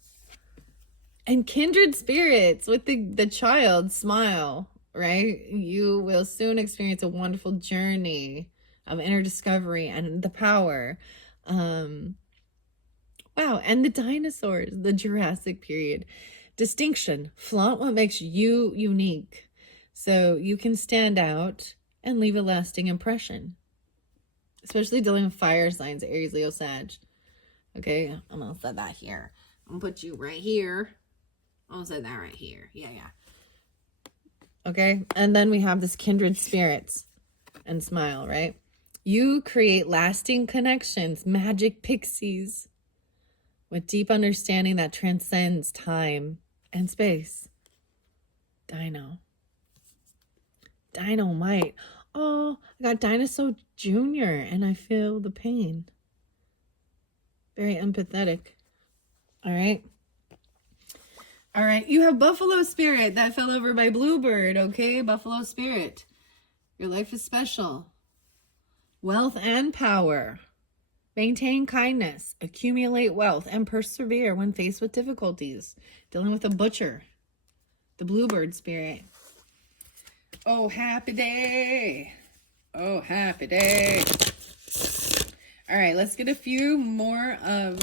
And kindred spirits with the child smile, right? You will soon experience a wonderful journey of inner discovery and the power. Wow, and the dinosaurs, the Jurassic period. Distinction, flaunt what makes you unique so you can stand out and leave a lasting impression. Especially dealing with fire signs, Aries, Leo, Sag. Okay, I'm gonna set that here. I'm gonna put you right here. I'm gonna set that right here. Yeah. Okay, and then we have this kindred spirits and smile, right? You create lasting connections, magic pixies with deep understanding that transcends time and space. Dynamite. Oh, I got Dinosaur Jr. and I feel the pain. Very empathetic. All right. You have Buffalo Spirit that fell over by Bluebird. Okay, Buffalo Spirit. Your life is special. Wealth and power. Maintain kindness. Accumulate wealth and persevere when faced with difficulties. Dealing with a butcher. The Bluebird Spirit. Oh, happy day. Oh, happy day. All right, let's get a few more of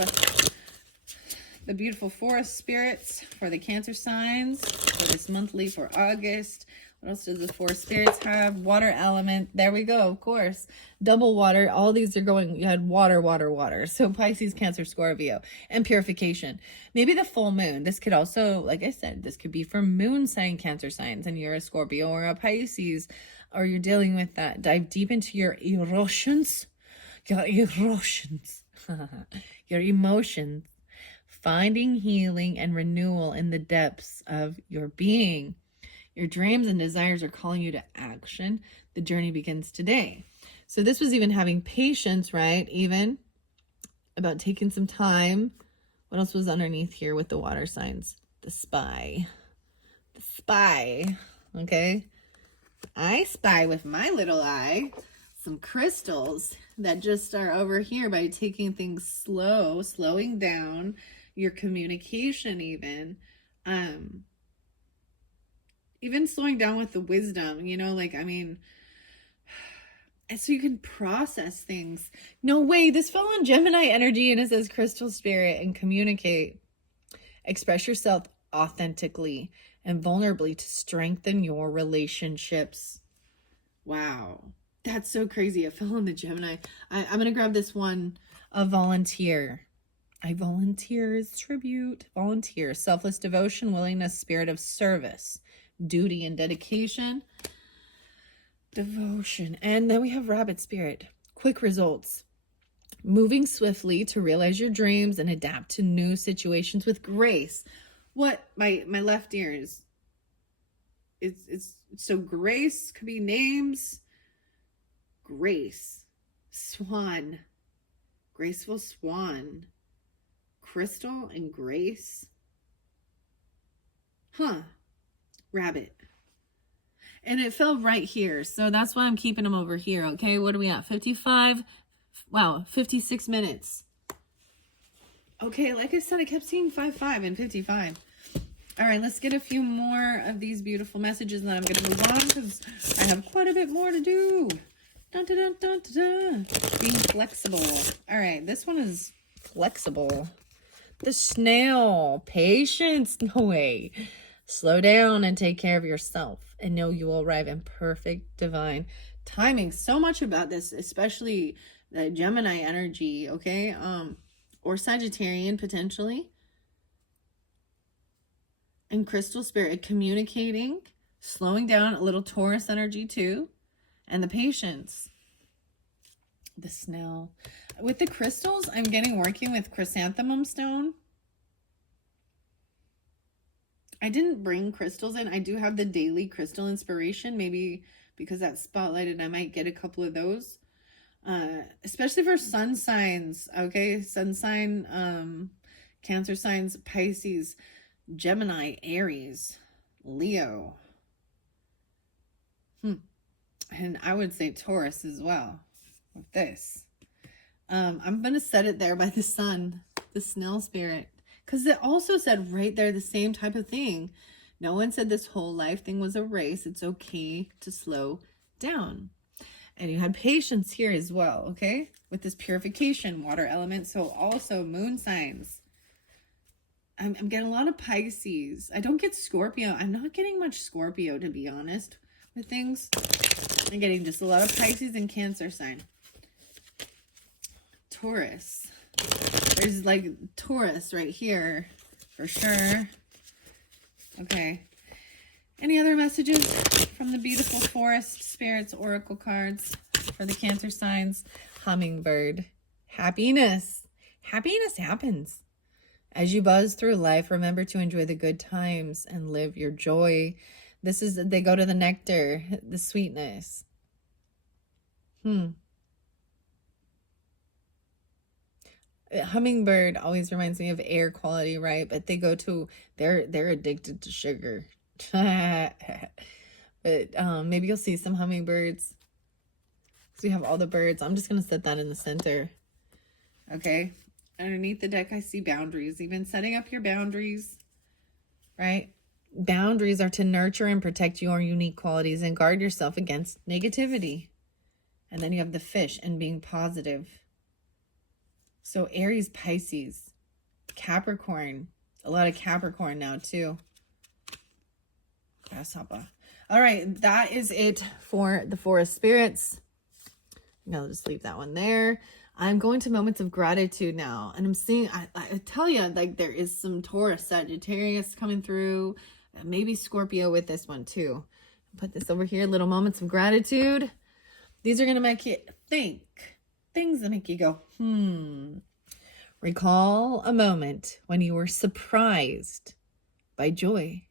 the beautiful forest spirits for the Cancer signs for this monthly for August. What else does the forest spirits have? Water element. There we go, of course. Double water. All these are going, you had water. So Pisces, Cancer, Scorpio, and purification. Maybe the full moon. This could also, like I said, this could be for moon sign Cancer signs, and you're a Scorpio or a Pisces, or you're dealing with that. Dive deep into your emotions. Your emotions. Finding healing and renewal in the depths of your being. Your dreams and desires are calling you to action. The journey begins today. So this was even having patience, right? Even about taking some time. What else was underneath here with the water signs? The spy. Okay. I spy with my little eye some crystals that just are over here by taking things slow, slowing down your communication even slowing down with the wisdom, you know, like, I mean, so you can process things. No way, this fell on Gemini energy and it says crystal spirit and communicate. Express yourself authentically and vulnerably to strengthen your relationships. Wow. That's so crazy. It fell on the Gemini. I'm going to grab this one. A volunteer. I volunteer as tribute. Volunteer. Selfless devotion, willingness, spirit of service, duty and dedication. Devotion. And then we have rabbit spirit. Quick results. Moving swiftly to realize your dreams and adapt to new situations with grace. What my left ear is. It's so grace could be names. Grace. Swan. Graceful swan. Crystal and grace. Huh. Rabbit. And it fell right here. So that's why I'm keeping them over here. Okay. What are we at? 55. Wow. 56 minutes. Okay. Like I said, I kept seeing 55 and 55. All right. Let's get a few more of these beautiful messages and then I'm going to move on because I have quite a bit more to do. Dun, dun, dun, dun, dun, dun. Being flexible. All right. This one is flexible. The snail. Patience. No way. Slow down and take care of yourself and know you will arrive in perfect divine timing. So much about this, especially the Gemini energy, okay? Or Sagittarian potentially. And crystal spirit, communicating, slowing down, a little Taurus energy too. And the patience. The snail. With the crystals, I'm working with chrysanthemum stone. I didn't bring crystals in. I do have the daily crystal inspiration. Maybe because that's spotlighted, I might get a couple of those. Especially for sun signs, okay? Sun sign, Cancer signs, Pisces, Gemini, Aries, Leo. And I would say Taurus as well with this. I'm going to set it there by the sun, the snail spirit. Because it also said right there the same type of thing. No one said this whole life thing was a race. It's okay to slow down. And you had patience here as well, okay? With this purification, water element. So also moon signs. I'm getting a lot of Pisces. I don't get Scorpio. I'm not getting much Scorpio, to be honest, with things. I'm getting just a lot of Pisces and Cancer sign. Taurus. There's like Taurus right here for sure. Okay. Any other messages from the beautiful forest spirits oracle cards for the Cancer signs? Hummingbird. Happiness. Happiness happens. As you buzz through life, remember to enjoy the good times and live your joy. They go to the nectar, the sweetness. Hummingbird always reminds me of air quality, right? But they're addicted to sugar. But maybe you'll see some hummingbirds. So we have all the birds. I'm just going to set that in the center. Okay. Underneath the deck, I see boundaries. Even setting up your boundaries, right? Boundaries are to nurture and protect your unique qualities and guard yourself against negativity. And then you have the fish and being positive. So Aries, Pisces, Capricorn, a lot of Capricorn now too. Grasshopper. All right, that is it for the forest spirits. I'll just leave that one there. I'm going to moments of gratitude now. And I'm seeing, I tell you, like there is some Taurus, Sagittarius coming through. Maybe Scorpio with this one too. Put this over here, little moments of gratitude. These are going to make you think. Things that make you go, Recall a moment when you were surprised by joy.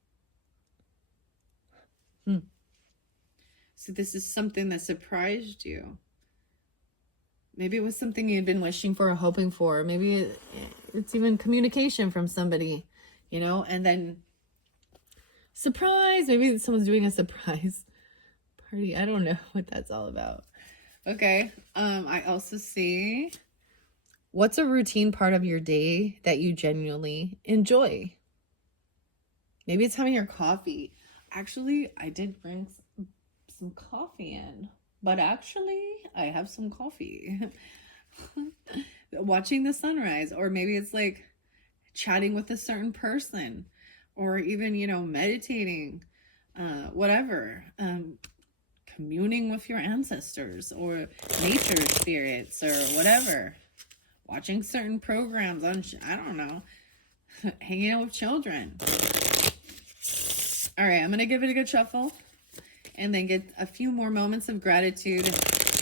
So this is something that surprised you. Maybe it was something you'd been wishing for or hoping for. Maybe it's even communication from somebody, you know, and then surprise. Maybe someone's doing a surprise party. I don't know what that's all about. Okay. I also see, what's a routine part of your day that you genuinely enjoy? Maybe it's having your coffee. Actually, I did bring some coffee in, but actually I have some coffee. Watching the sunrise, or maybe it's like chatting with a certain person, or even, meditating, whatever, communing with your ancestors or nature spirits or whatever, watching certain programs on, I don't know, hanging out with children. All right, I'm going to give it a good shuffle and then get a few more moments of gratitude,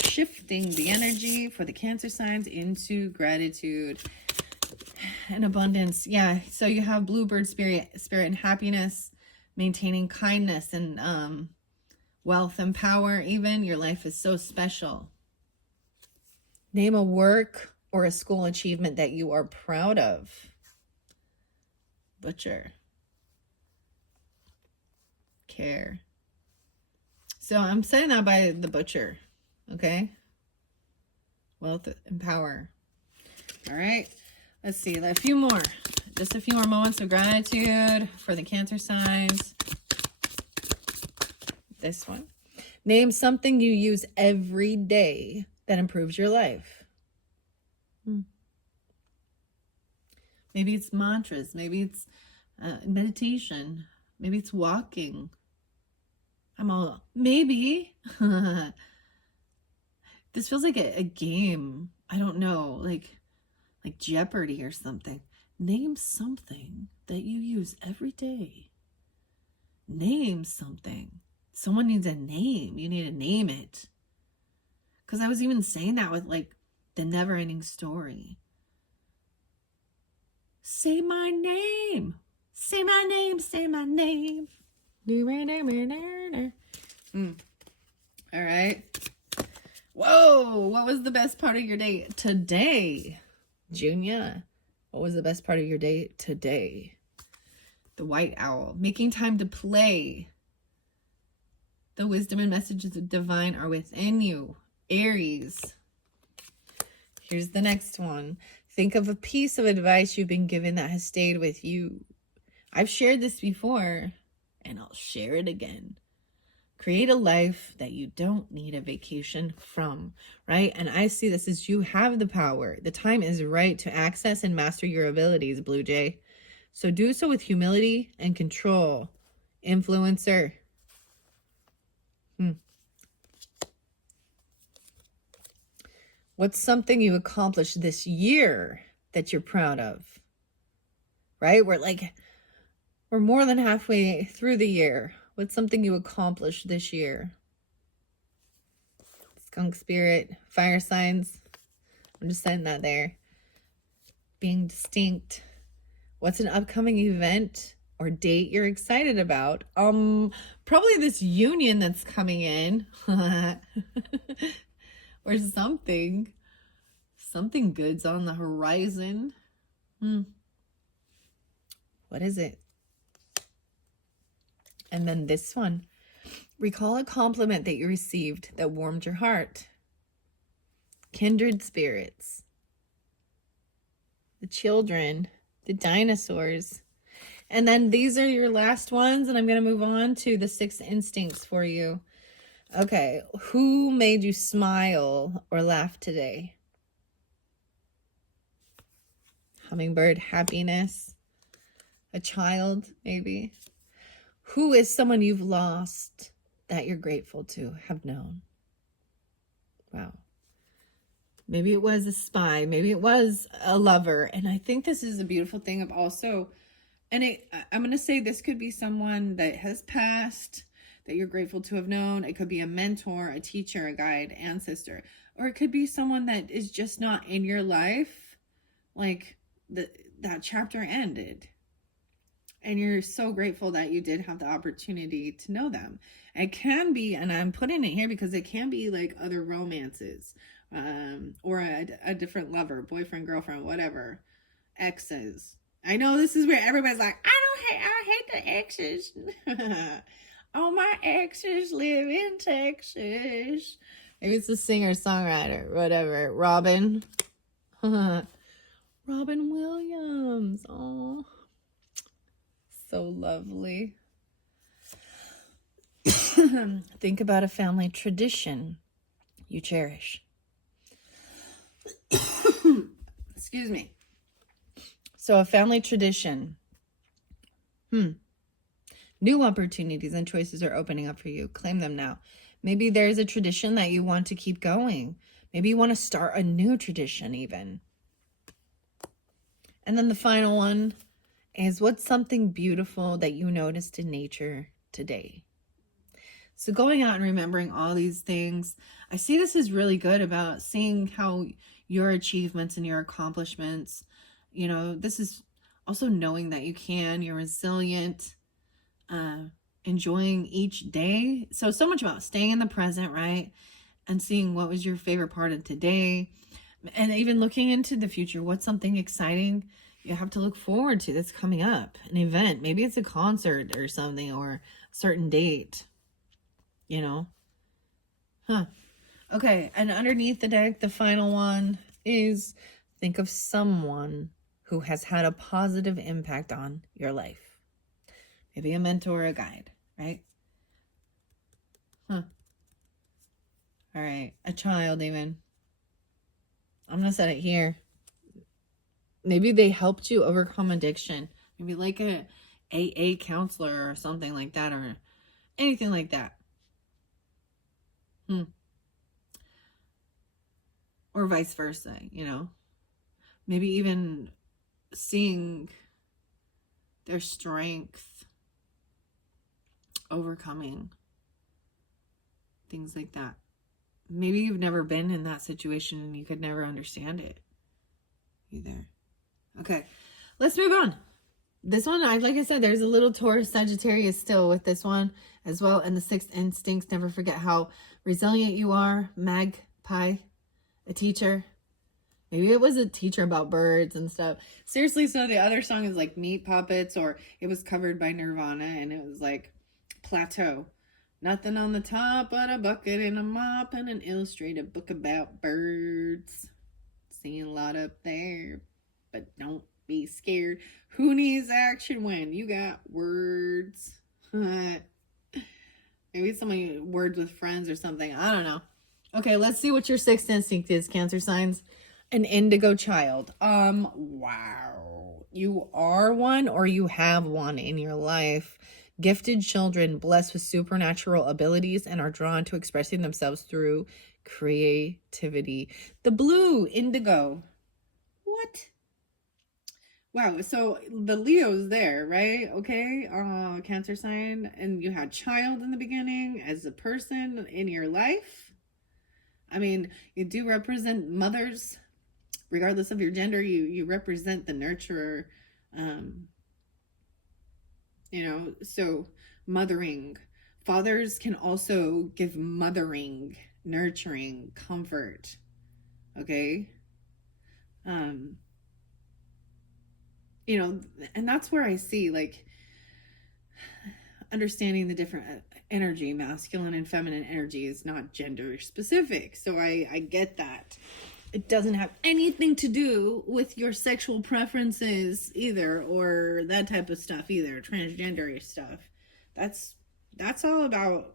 shifting the energy for the Cancer signs into gratitude and abundance. Yeah, so you have bluebird spirit and happiness, maintaining kindness and wealth and power. Even your life is so special. Name a work or a school achievement that you are proud of. Butcher. Care. So I'm saying that by the Butcher. Okay. Wealth and power. All right. Let's see. A few more. Just a few more moments of gratitude for the Cancer signs. This one. Name something you use every day that improves your life. Maybe it's mantras. Maybe it's meditation. Maybe it's walking. Maybe. This feels like a game. I don't know, like Jeopardy or something. Name something that you use every day. Name something. Someone needs a name. You need to name it. Because I was even saying that with like the never-ending story. Say my name. Say my name. Say my name. All right. Whoa, what was the best part of your day today? Junior, what was the best part of your day today? The White Owl. Making time to play. The wisdom and messages of divine are within you. Aries. Here's the next one. Think of a piece of advice you've been given that has stayed with you. I've shared this before, and I'll share it again. Create a life that you don't need a vacation from, right? And I see this as you have the power. The time is right to access and master your abilities, Blue Jay. So do so with humility and control. Influencer. What's something you accomplished this year that you're proud of? Right? We're more than halfway through the year. What's something you accomplished this year? Skunk spirit, fire signs. I'm just saying that there. Being distinct. What's an upcoming event or date you're excited about? Probably this union that's coming in. Or something. Something good's on the horizon. What is it? And then this one. Recall a compliment that you received that warmed your heart. Kindred spirits. The children. The dinosaurs. And then these are your last ones. And I'm going to move on to the 6 instincts for you. Okay. Who made you smile or laugh today? Hummingbird, happiness. A child, maybe. Who is someone you've lost that you're grateful to have known? Wow. Maybe it was a spy. Maybe it was a lover. And I think this is a beautiful thing of also, and I'm going to say this could be someone that has passed that you're grateful to have known. It could be a mentor, a teacher, a guide, ancestor, or it could be someone that is just not in your life. Like that chapter ended. And you're so grateful that you did have the opportunity to know them. It can be, and I'm putting it here because it can be like other romances, or a different lover, boyfriend, girlfriend, whatever, exes. I know this is where everybody's like, I hate the exes. All my exes live in Texas. Maybe it's the singer-songwriter, whatever. Robin. Robin Williams. Oh, so lovely. Think about a family tradition you cherish. Excuse me. So a family tradition. New opportunities and choices are opening up for you. Claim them now. Maybe there's a tradition that you want to keep going. Maybe you want to start a new tradition even. And then the final one is, what's something beautiful that you noticed in nature today? So going out and remembering all these things, I see this is really good about seeing how your achievements and your accomplishments, this is also knowing that you can, you're resilient, enjoying each day. So much about staying in the present, right? And seeing what was your favorite part of today. And even looking into the future, what's something exciting you have to look forward to that's coming up, an event. Maybe it's a concert or something, or a certain date, Okay, and underneath the deck, the final one is, think of someone who has had a positive impact on your life. Maybe a mentor or a guide, right? All right, a child even. I'm going to set it here. Maybe they helped you overcome addiction. Maybe like a AA counselor or something like that, or anything like that. Or vice versa, Maybe even seeing their strength, overcoming things like that. Maybe you've never been in that situation and you could never understand it either. Okay, let's move on. This one, like I said, there's a little Taurus Sagittarius still with this one as well. And the sixth instincts, never forget how resilient you are. Magpie, a teacher. Maybe it was a teacher about birds and stuff. Seriously, so the other song is like Meat Puppets, or it was covered by Nirvana, and it was like Plateau. Nothing on the top but a bucket and a mop and an illustrated book about birds. Seeing a lot up there, but don't be scared. Who needs action when you got words? Maybe some words with friends or something. I don't know. Okay, let's see what your sixth instinct is, Cancer signs. An indigo child. Wow. You are one, or you have one in your life. Gifted children blessed with supernatural abilities and are drawn to expressing themselves through creativity. The blue, indigo. What? Wow, so the Leo's there, right? Okay, Cancer sign, and you had child in the beginning as a person in your life. I mean, you do represent mothers, regardless of your gender. You represent the nurturer, so mothering. Fathers can also give mothering, nurturing, comfort. Okay. And that's where I see, like, understanding the different energy, masculine and feminine energy is not gender specific. So I get that. It doesn't have anything to do with your sexual preferences either, or that type of stuff either, transgender stuff. That's all about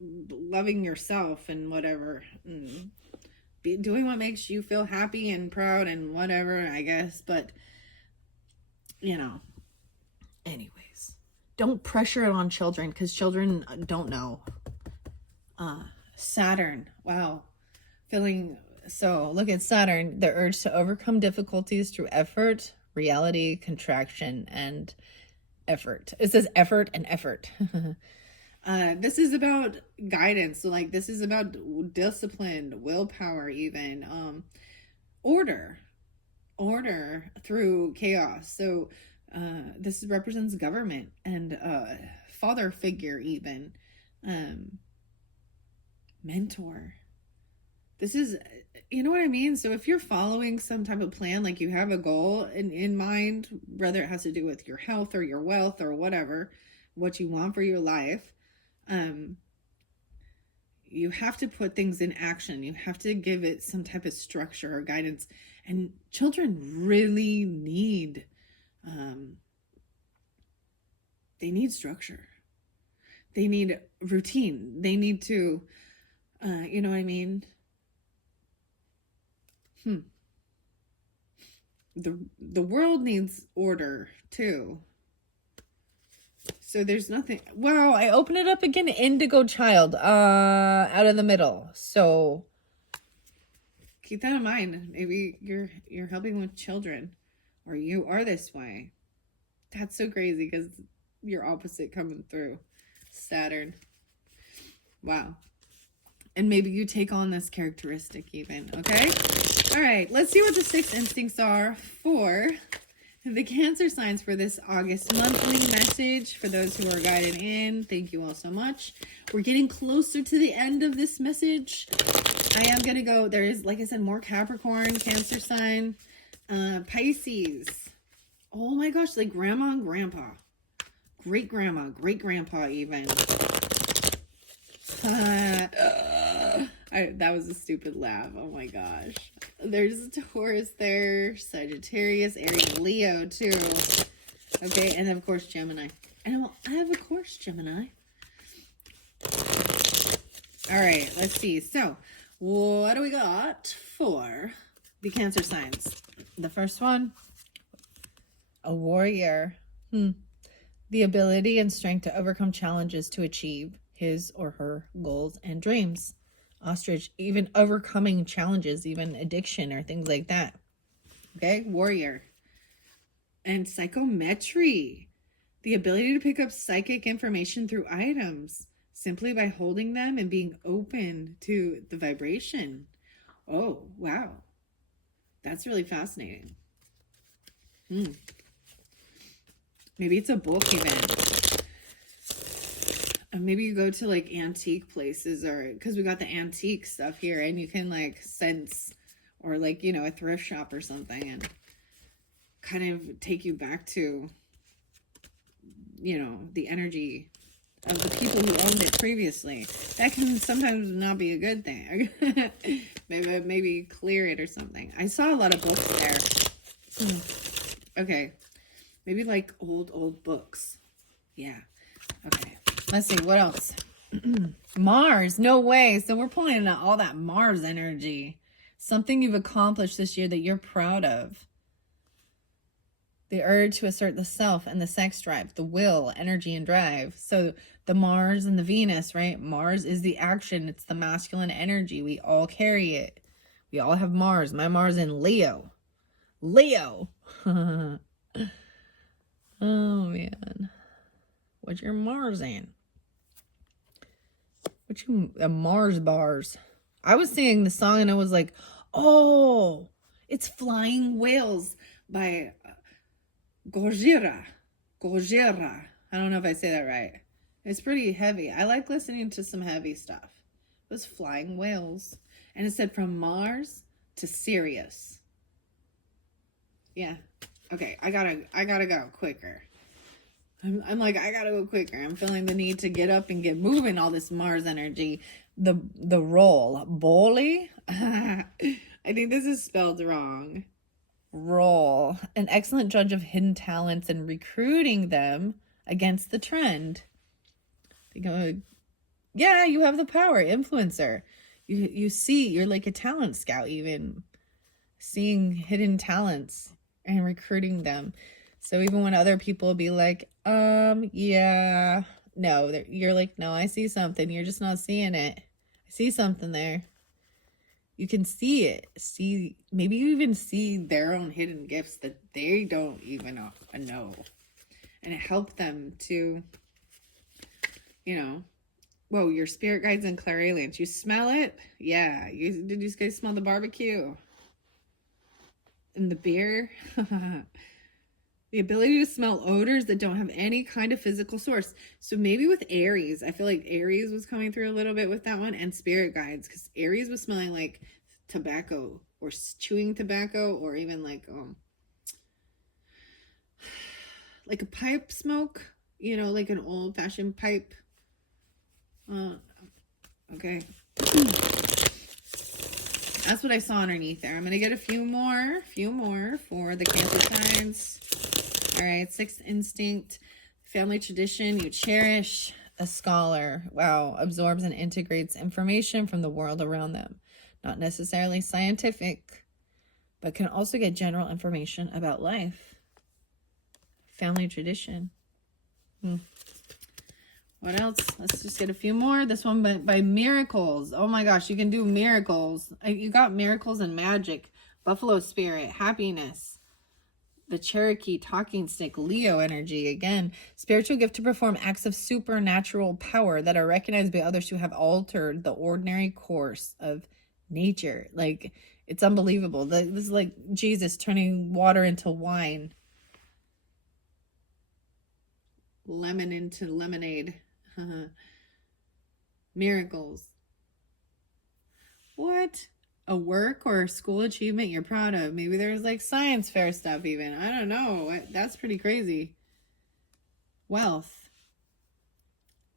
loving yourself and whatever. Doing what makes you feel happy and proud and whatever, I guess. But, anyways, don't pressure it on children, because children don't know. Saturn. Wow. So look at Saturn, the urge to overcome difficulties through effort, reality, contraction, and effort. It says effort and effort. This is about guidance. So like, this is about discipline, willpower, even, order through chaos. So, this represents government and, father figure, even, mentor. This is, you know what I mean? So if you're following some type of plan, like you have a goal in mind, whether it has to do with your health or your wealth or whatever, what you want for your life, you have to put things in action. You have to give it some type of structure or guidance. And children really need, they need structure. They need routine. They need to, you know what I mean? The world needs order too. So there's nothing. Wow, I open it up again. Indigo child, out of the middle. So keep that in mind. Maybe you're helping with children, or you are this way. That's so crazy because you're opposite coming through. Saturn. Wow. And maybe you take on this characteristic even, okay? All right, let's see what the 6 instincts are for the Cancer signs for this August monthly message. For those who are guided in, thank you all so much. We're getting closer to the end of this message. I am going to go, there is, like I said, more Capricorn, Cancer sign, Pisces. Oh my gosh, like grandma and grandpa. Great grandma, great grandpa even. That was a stupid laugh. Oh my gosh. There's Taurus there, Sagittarius, Aries, Leo too. Okay, and then of course Gemini. And I have of course Gemini. All right, let's see. So, what do we got for the Cancer signs? The first one, a warrior. The ability and strength to overcome challenges to achieve his or her goals and dreams. Ostrich, even overcoming challenges, even addiction or things like that. Okay, warrior. And psychometry, the ability to pick up psychic information through items simply by holding them and being open to the vibration. Oh, wow. That's really fascinating. Maybe it's a book even. Maybe you go to like antique places, or because we got the antique stuff here, and you can like sense, or like, you know, a thrift shop or something, and kind of take you back to, you know, the energy of the people who owned it previously. That can sometimes not be a good thing. maybe clear it or something. I saw a lot of books there. Okay, maybe like old books. Yeah. Okay. Let's see, what else? Mars, no way. So we're pulling out all that Mars energy. Something you've accomplished this year that you're proud of. The urge to assert the self and the sex drive, the will, energy, and drive. So the Mars and the Venus, right? Mars is the action. It's the masculine energy. We all carry it. We all have Mars. My Mars in Leo. Leo. Oh, man. What's your Mars in? Mars bars. I was singing the song and I was like, oh, it's Flying Whales by Gojira. I don't know if I say that right. It's pretty heavy. I like listening to some heavy stuff. It was Flying Whales. And it said from Mars to Sirius. Yeah. Okay, I gotta go quicker. I'm like, I gotta go quicker. I'm feeling the need to get up and get moving. All this Mars energy. The role. Bowley? I think this is spelled wrong. Role. An excellent judge of hidden talents and recruiting them against the trend. Yeah, you have the power. Influencer. You see, you're like a talent scout even. Seeing hidden talents and recruiting them. So even when other people be like, yeah, no, you're like, no, I see something. You're just not seeing it. I see something there. You can see it. See, maybe you even see their own hidden gifts that they don't even know. And it helped them to, you know, whoa, your spirit guides and clairalients. You smell it? Yeah. Did you guys smell the barbecue? And the beer? The ability to smell odors that don't have any kind of physical source. So maybe with Aries, I feel like Aries was coming through a little bit with that one, and spirit guides, because Aries was smelling like tobacco or chewing tobacco, or even like a pipe smoke. you know, like an old-fashioned pipe. Okay. That's what I saw underneath there. I'm going to get a few more for the Cancer signs. All right. Sixth instinct, family tradition you cherish. A scholar. Wow. Absorbs and integrates information from the world around them. Not necessarily scientific, but can also get general information about life. Family tradition. What else? Let's just get a few more. This one by Miracles. Oh my gosh, you can do miracles. You got miracles and magic. Buffalo spirit, happiness. The Cherokee talking stick, Leo energy. Again, spiritual gift to perform acts of supernatural power that are recognized by others who have altered the ordinary course of nature. Like, it's unbelievable. This is like Jesus turning water into wine. Lemon into lemonade. Miracles. What? A work or a school achievement you're proud of. Maybe there's like science fair stuff even. I don't know. That's pretty crazy. Wealth.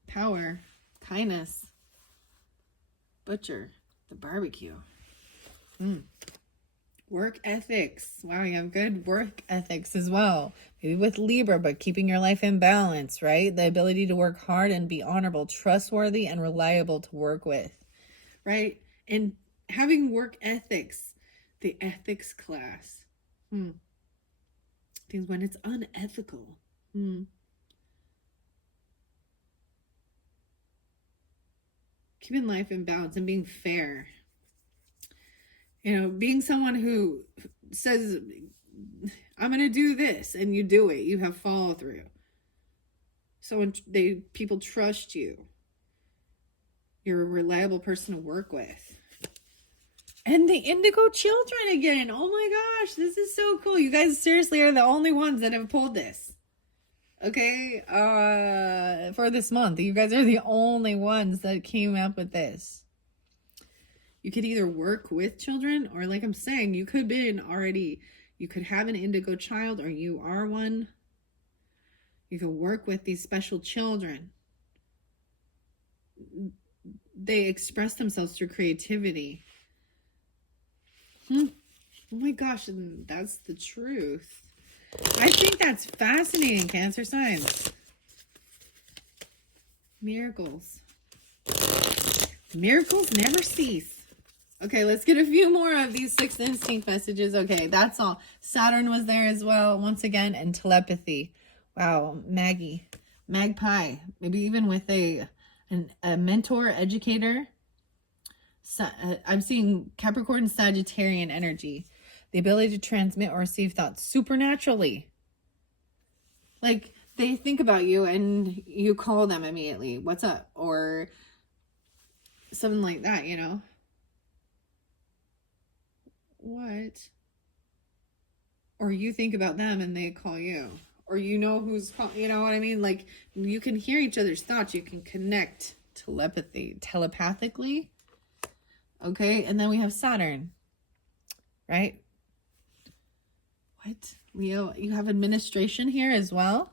Power. Kindness. Butcher. The barbecue. Work ethics. Wow, you have good work ethics as well. Maybe with Libra, but keeping your life in balance, right? The ability to work hard and be honorable, trustworthy, and reliable to work with, right? And having work ethics, the ethics class. Things when it's unethical. Keeping life in balance and being fair. You know, being someone who says, I'm going to do this, and you do it. You have follow through. So people trust you. You're a reliable person to work with. And the Indigo children again. Oh my gosh, this is so cool. You guys seriously are the only ones that have pulled this. Okay, for this month. You guys are the only ones that came up with this. You could either work with children, or like I'm saying, you could have an Indigo child, or you are one. You can work with these special children. They express themselves through creativity. Oh my gosh, and that's the truth. I think that's fascinating, Cancer signs. Miracles. Miracles never cease. Okay, let's get a few more of these sixth instinct messages. Okay, that's all. Saturn was there as well, once again, and telepathy. Wow, magpie. Maybe even with a mentor, educator. I'm seeing Capricorn, Sagittarian energy. The ability to transmit or receive thoughts supernaturally. Like, they think about you and you call them immediately. What's up? Or something like that, you know? What? Or you think about them and they call you. Or you know who's calling, you know what I mean? Like, you can hear each other's thoughts. You can connect telepathically. Okay, and then we have Saturn, right? What? Leo, you have administration here as well.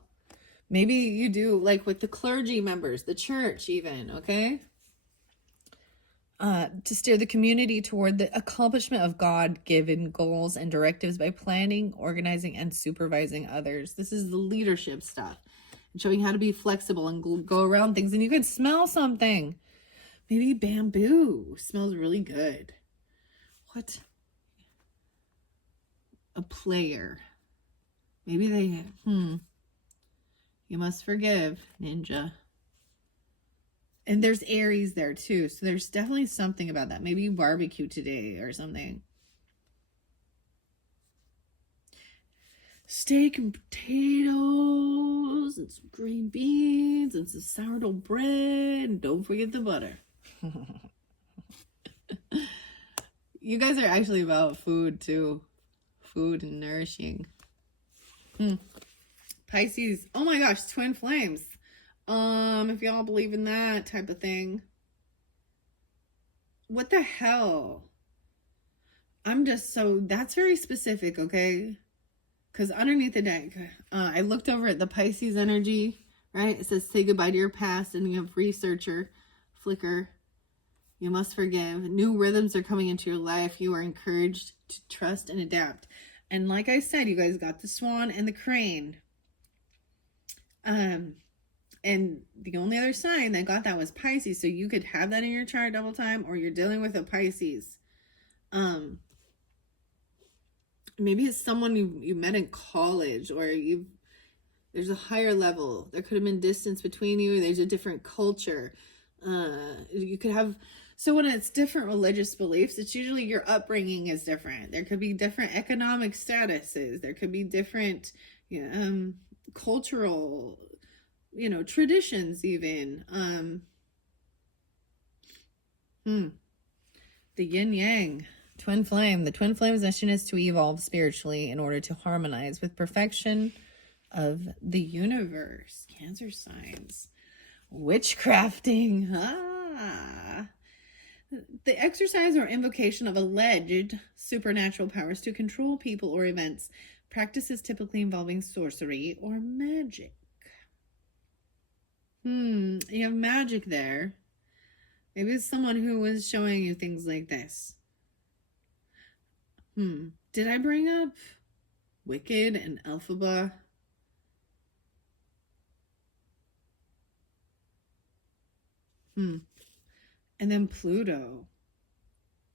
Maybe you do, like with the clergy members, the church even, okay? To steer the community toward the accomplishment of God-given goals and directives by planning, organizing, and supervising others. This is the leadership stuff. And showing how to be flexible and go around things. And you can smell something. Maybe bamboo smells really good. What? A player. Maybe they, you must forgive, ninja. And there's Aries there too. So there's definitely something about that. Maybe you barbecue today or something. Steak and potatoes and some green beans and some sourdough bread. And don't forget the butter. You guys are actually about food too. Food and nourishing. Pisces. Oh my gosh, twin flames. If y'all believe in that type of thing. What the hell? That's very specific, okay? Because underneath the deck, I looked over at the Pisces energy, right? It says, say goodbye to your past, and you have researcher, flicker. You must forgive. New rhythms are coming into your life. You are encouraged to trust and adapt. And like I said, you guys got the swan and the crane. And the only other sign that got that was Pisces. So you could have that in your chart double time, or you're dealing with a Pisces. Maybe it's someone you met in college, or there's a higher level. There could have been distance between you. There's a different culture. You could have, so when it's different religious beliefs, it's usually your upbringing is different. There could be different economic statuses. There could be different cultural, traditions even. The yin yang. Twin flame. The twin flame's mission is to evolve spiritually in order to harmonize with perfection of the universe. Cancer signs. Witchcrafting. The exercise or invocation of alleged supernatural powers to control people or events. Practices typically involving sorcery or magic. You have magic there. Maybe it's someone who was showing you things like this. Did I bring up Wicked and Elphaba? And then Pluto.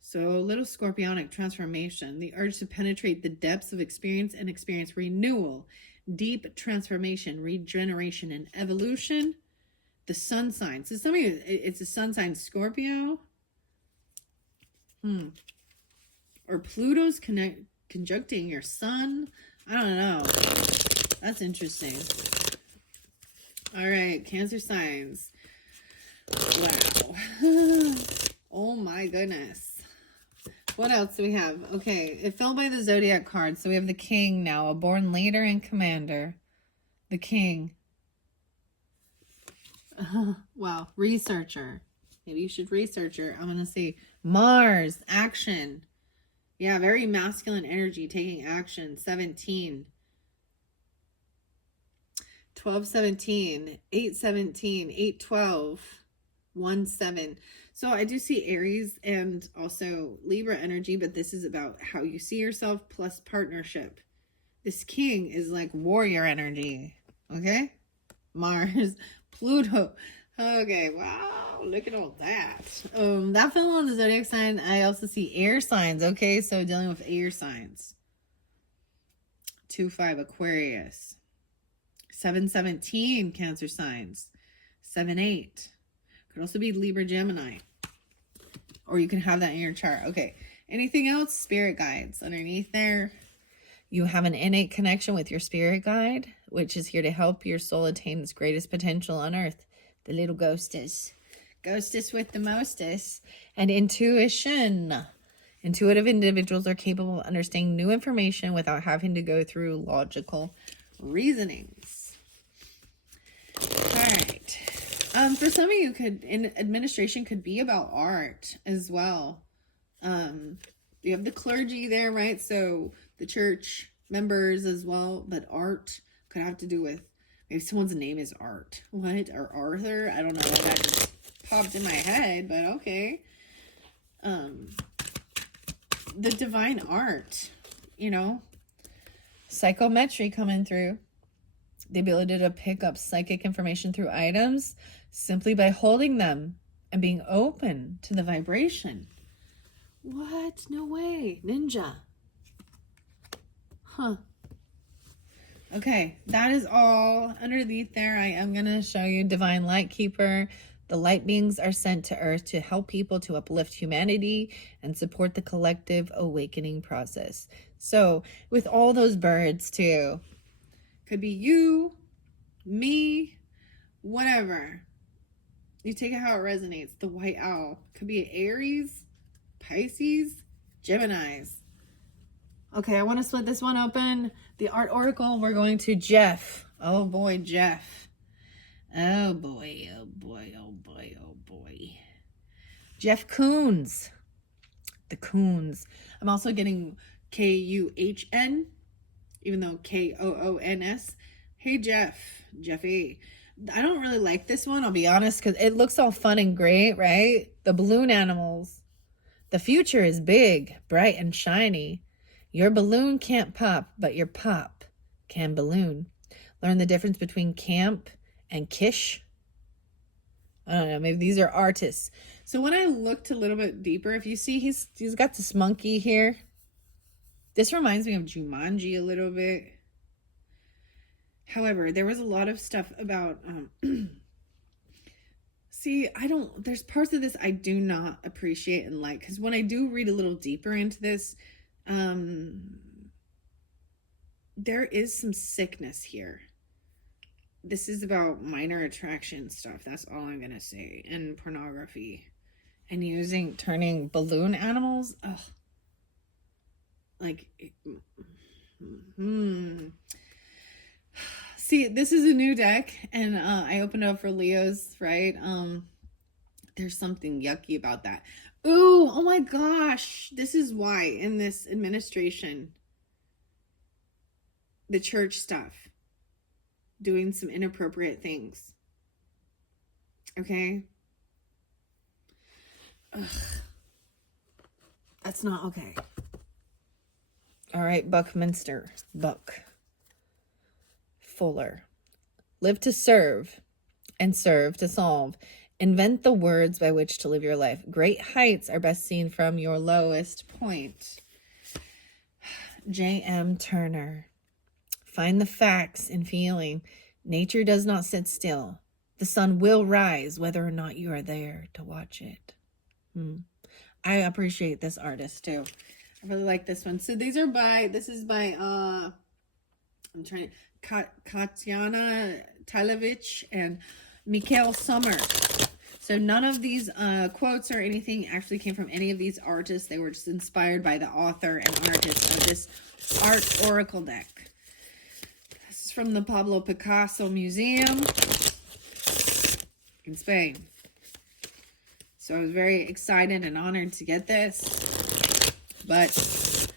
So a little scorpionic transformation. The urge to penetrate the depths of experience and experience renewal. Deep transformation, regeneration, and evolution. The sun sign. So some of you, it's a sun sign Scorpio. Or Pluto's conjuncting your sun. I don't know. That's interesting. All right, Cancer signs. Wow. Oh my goodness. What else do we have? Okay, it fell by the zodiac card. So we have the King now, a born leader and commander. The King. Wow, researcher. Maybe you should research her. I'm going to see Mars, action. Yeah, very masculine energy, taking action. 17. 12-17, 8-17, 8-12, 1-7. So I do see Aries and also Libra energy, but this is about how you see yourself plus partnership. This King is like warrior energy. Okay? Mars, Pluto. Okay, wow, look at all that. That fell on the zodiac sign. I also see air signs. Okay, so dealing with air signs. 2-5, Aquarius. 7-17, Cancer signs. 7-8. Could also be Libra, Gemini. Or you can have that in your chart. Okay, anything else? Spirit guides underneath there. You have an innate connection with your spirit guide, which is here to help your soul attain its greatest potential on earth. The little ghostess. Ghostess with the mostess. And intuition. Intuitive individuals are capable of understanding new information without having to go through logical reasonings. All right. For some of you, administration could be about art as well. You have the clergy there, right? So the church members as well, but art could have to do with, maybe someone's name is Art. What? Or Arthur? I don't know. That just popped in my head, but okay. The divine art, psychometry coming through. The ability to pick up psychic information through items simply by holding them and being open to the vibration. What? No way. Ninja. Huh. Okay, that is all underneath there. I am going to show you Divine Light Keeper. The light beings are sent to Earth to help people to uplift humanity and support the collective awakening process. So with all those birds too, could be you, me, whatever. You take it how it resonates. The white owl could be Aries, Pisces, Geminis. Okay, I want to split this one open. The art oracle, we're going to Jeff. Oh boy, Jeff. Oh boy, oh boy, oh boy, oh boy. Jeff Koons. The Koons. I'm also getting K-U-H-N, even though K-O-O-N-S. Hey, Jeff. Jeffy. I don't really like this one, I'll be honest, because it looks all fun and great, right? The balloon animals. The future is big, bright, and shiny. Your balloon can't pop, but your pop can balloon. Learn the difference between camp and kish. I don't know, maybe these are artists. So when I looked a little bit deeper, if you see he's got this monkey here. This reminds me of Jumanji a little bit. However, there was a lot of stuff about see, there's parts of this I do not appreciate and like, because when I do read a little deeper into this, there is some sickness here. This is about minor attraction stuff. That's all I'm going to say. And pornography. And turning balloon animals. Ugh. Like, See, this is a new deck. And I opened up for Leo's, right? There's something yucky about that. Ooh, oh my gosh. This is why in this administration, the church stuff, doing some inappropriate things. Okay? Ugh. That's not okay. All right, Buckminster. Buck. Fuller. Live to serve and serve to solve. Invent the words by which to live your life. Great heights are best seen from your lowest point. J.M. Turner. Find the facts in feeling. Nature does not sit still. The sun will rise whether or not you are there to watch it. I appreciate this artist too. I really like this one. So this is by Katyana Tailevich and Mikhail Sommer. So none of these quotes or anything actually came from any of these artists. They were just inspired by the author and artist of this art oracle deck. This is from the Pablo Picasso Museum in Spain. So I was very excited and honored to get this. But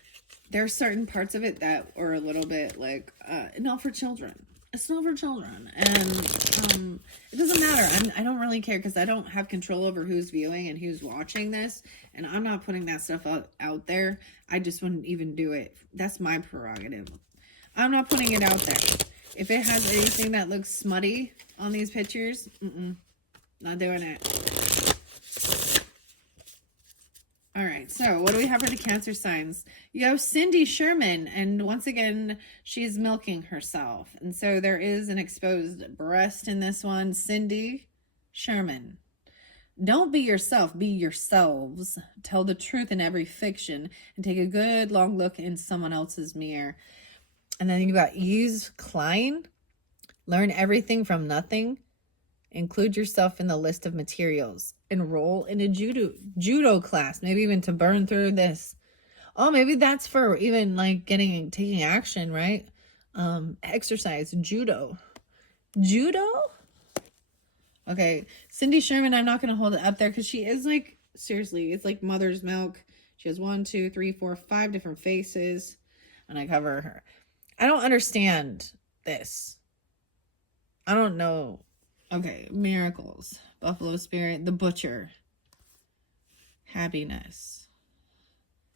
there are certain parts of it that are a little bit like, not for children. It's not for children. And it doesn't matter. I don't really care because I don't have control over who's viewing and who's watching this. And I'm not putting that stuff out there. I just wouldn't even do it. That's my prerogative. I'm not putting it out there. If it has anything that looks smutty on these pictures, not doing it. All right, so what do we have for the Cancer signs? You have Cindy Sherman, and once again, she's milking herself. And so there is an exposed breast in this one. Cindy Sherman. Don't be yourself, be yourselves. Tell the truth in every fiction, and take a good long look in someone else's mirror. And then you got Yves Klein. Learn everything from nothing. Include yourself in the list of materials. Enroll in a judo class. Maybe even to burn through this. Oh, maybe that's for even like taking action, right? Exercise, judo. Judo? Okay, Cindy Sherman, I'm not going to hold it up there because she is like, seriously, it's like mother's milk. She has 1, 2, 3, 4, 5 different faces. And I cover her. I don't understand this. I don't know. Okay, miracles. Buffalo Spirit. The Butcher. Happiness.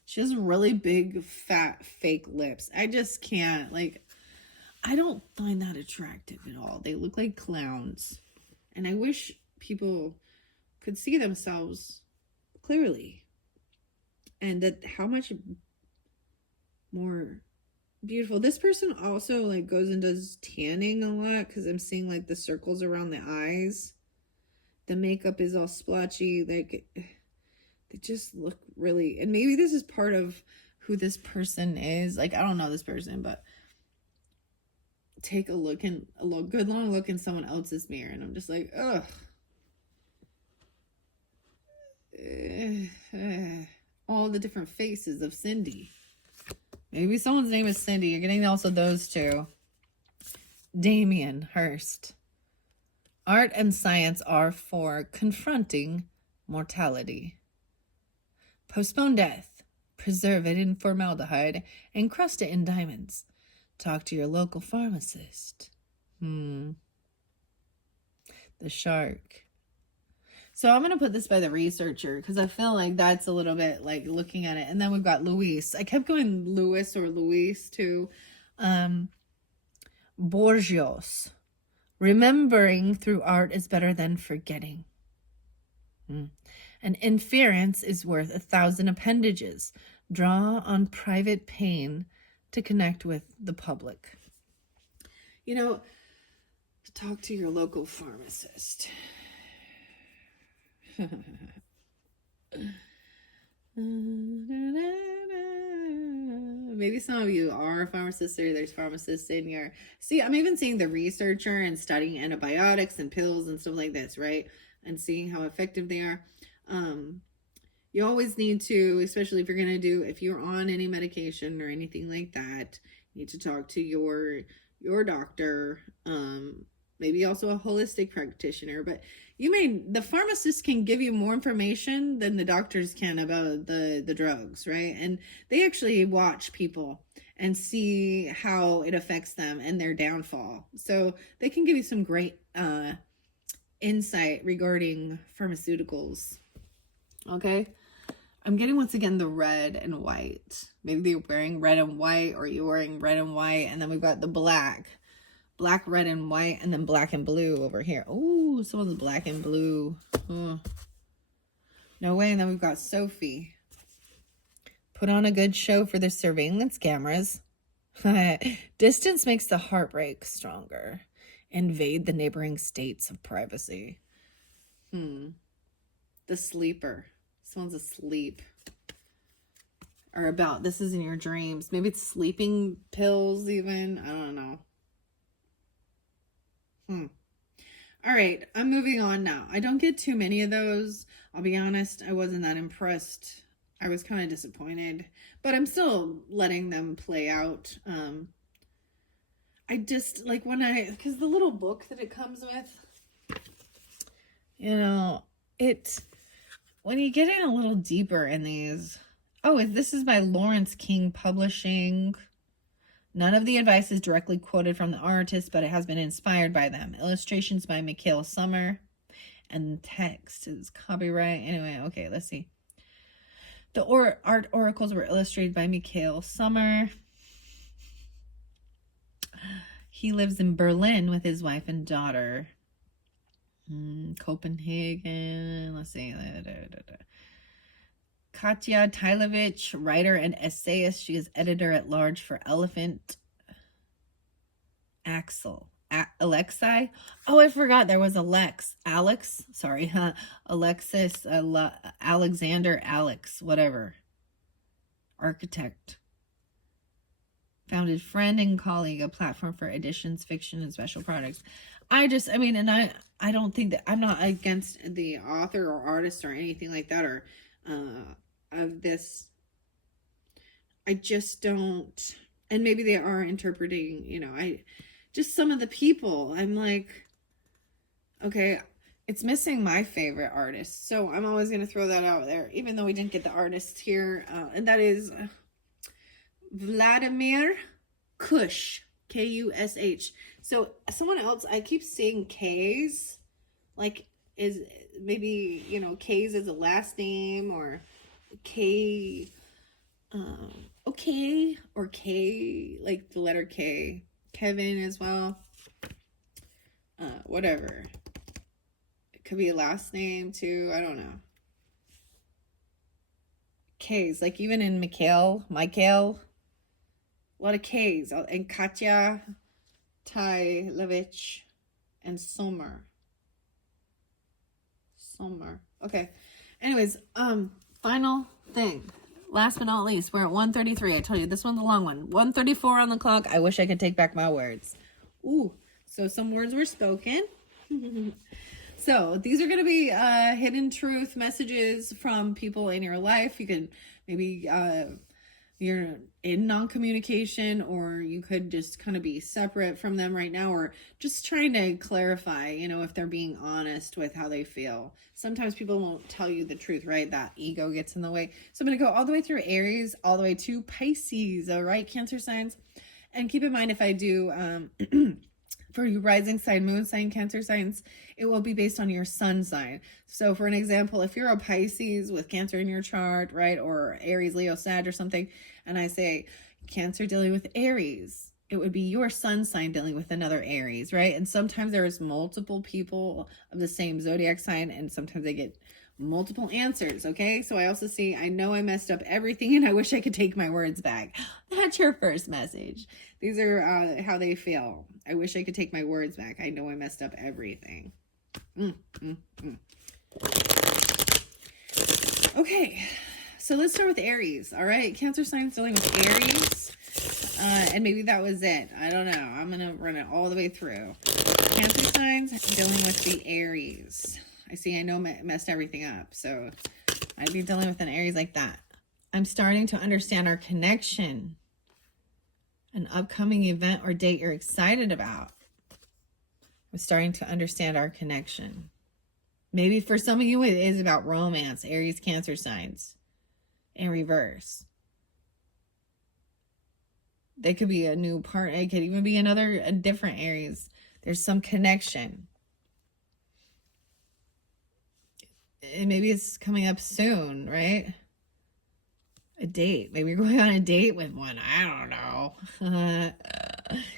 She has really big, fat, fake lips. I just can't. Like, I don't find that attractive at all. They look like clowns. And I wish people could see themselves clearly. And that how much more beautiful. This person also like goes and does tanning a lot because I'm seeing like the circles around the eyes. The makeup is all splotchy. Like they just look really, and maybe this is part of who this person is. Like I don't know this person, but take a good long look in someone else's mirror, and I'm just like, ugh. All the different faces of Cindy. Maybe someone's name is Cindy. You're getting also those two. Damien Hirst. Art and science are for confronting mortality. Postpone death. Preserve it in formaldehyde. Encrust it in diamonds. Talk to your local pharmacist. the shark. So I'm going to put this by the researcher because I feel like that's a little bit like looking at it. And then we've got Luis. I kept going Luis or Luis too. Borgios. Remembering through art is better than forgetting. An inference is worth 1,000 appendages. Draw on private pain to connect with the public. You know, talk to your local pharmacist. Maybe some of you are a pharmacist or there's pharmacists in your... See, I'm even seeing the researcher and studying antibiotics and pills and stuff like this, right? And seeing how effective they are. You always need to, especially if you're going to do, if you're on any medication or anything like that, you need to talk to your doctor, maybe also a holistic practitioner, but the pharmacist can give you more information than the doctors can about the drugs, right? And they actually watch people and see how it affects them and their downfall. So they can give you some great insight regarding pharmaceuticals. Okay. I'm getting once again the red and white. Maybe you're wearing red and white, or you're wearing red and white, and then we've got the black, red and white, and then black and blue over here. Oh, someone's black and blue. Oh. No way. And then we've got Sophie. Put on a good show for the surveillance cameras. Distance makes the heartbreak stronger. Invade the neighboring states of privacy. The sleeper. Someone's asleep. Or about, this is in your dreams. Maybe it's sleeping pills even. I don't know. All right, I'm moving on now. I don't get too many of those. I'll be honest, I wasn't that impressed. I was kind of disappointed. But I'm still letting them play out. I just, like because the little book that it comes with, you know, when you get in a little deeper in these, this is by Lawrence King Publishing. None of the advice is directly quoted from the artist, but it has been inspired by them. Illustrations by Mikhail Summer, and text is copyright. Anyway, okay, let's see. The art oracles were illustrated by Mikhail Summer. He lives in Berlin with his wife and daughter. Copenhagen. Let's see. Katya Tylevich, writer and essayist. She is editor at large for Elephant. Alexei. Oh, I forgot there was Alex. Sorry, huh? Alexis, Alexander, Alex, whatever. Architect. Founded Friend and Colleague, a platform for editions, fiction, and special products. I don't think that, I'm not against the author or artist or anything like that, or of this. I just don't, and maybe they are interpreting, just some of the people, I'm like, okay, it's missing my favorite artist. So I'm always going to throw that out there, even though we didn't get the artist here. And that is Vladimir Kush, Kush. So someone else, I keep seeing K's, like is maybe, K's is a last name, or K, okay, or K, like the letter K, Kevin as well, whatever. It could be a last name too, I don't know. K's, like even in Michael, a lot of K's, and Katya Tylevich and Sommer. Okay. Anyways, final thing. Last but not least, we're at 1:33. I told you this one's a long one. 1:34 on the clock. I wish I could take back my words. Ooh, so some words were spoken. So these are going to be hidden truth messages from people in your life. You could maybe you're in non-communication, or you could just kind of be separate from them right now, or just trying to clarify, if they're being honest with how they feel. Sometimes people won't tell you the truth, right? That ego gets in the way. So I'm going to go all the way through Aries, all the way to Pisces, all right, Cancer signs. And keep in mind, if I do For you rising sign, moon sign, Cancer signs, it will be based on your sun sign. So for an example, if you're a Pisces with Cancer in your chart, right, or Aries, Leo, Sag or something, and I say Cancer dealing with Aries, it would be your sun sign dealing with another Aries, right? And sometimes there is multiple people of the same zodiac sign, and sometimes they get multiple answers, okay? So I also see, I know I messed up everything and I wish I could take my words back. That's your first message. These are how they feel. I wish I could take my words back. I know I messed up everything. Okay, so let's start with Aries, all right? Cancer signs dealing with Aries. And maybe that was it. I don't know. I'm going to run it all the way through. Cancer signs dealing with the Aries. I see I know I messed everything up. So I'd be dealing with an Aries like that. I'm starting to understand our connection. An upcoming event or date you're excited about. I'm starting to understand our connection. Maybe for some of you it is about romance. Aries, Cancer signs. In reverse. They could be a new partner. It could even be a different Aries. There's some connection. And maybe it's coming up soon, right? A date. Maybe you're going on a date with one. I don't know.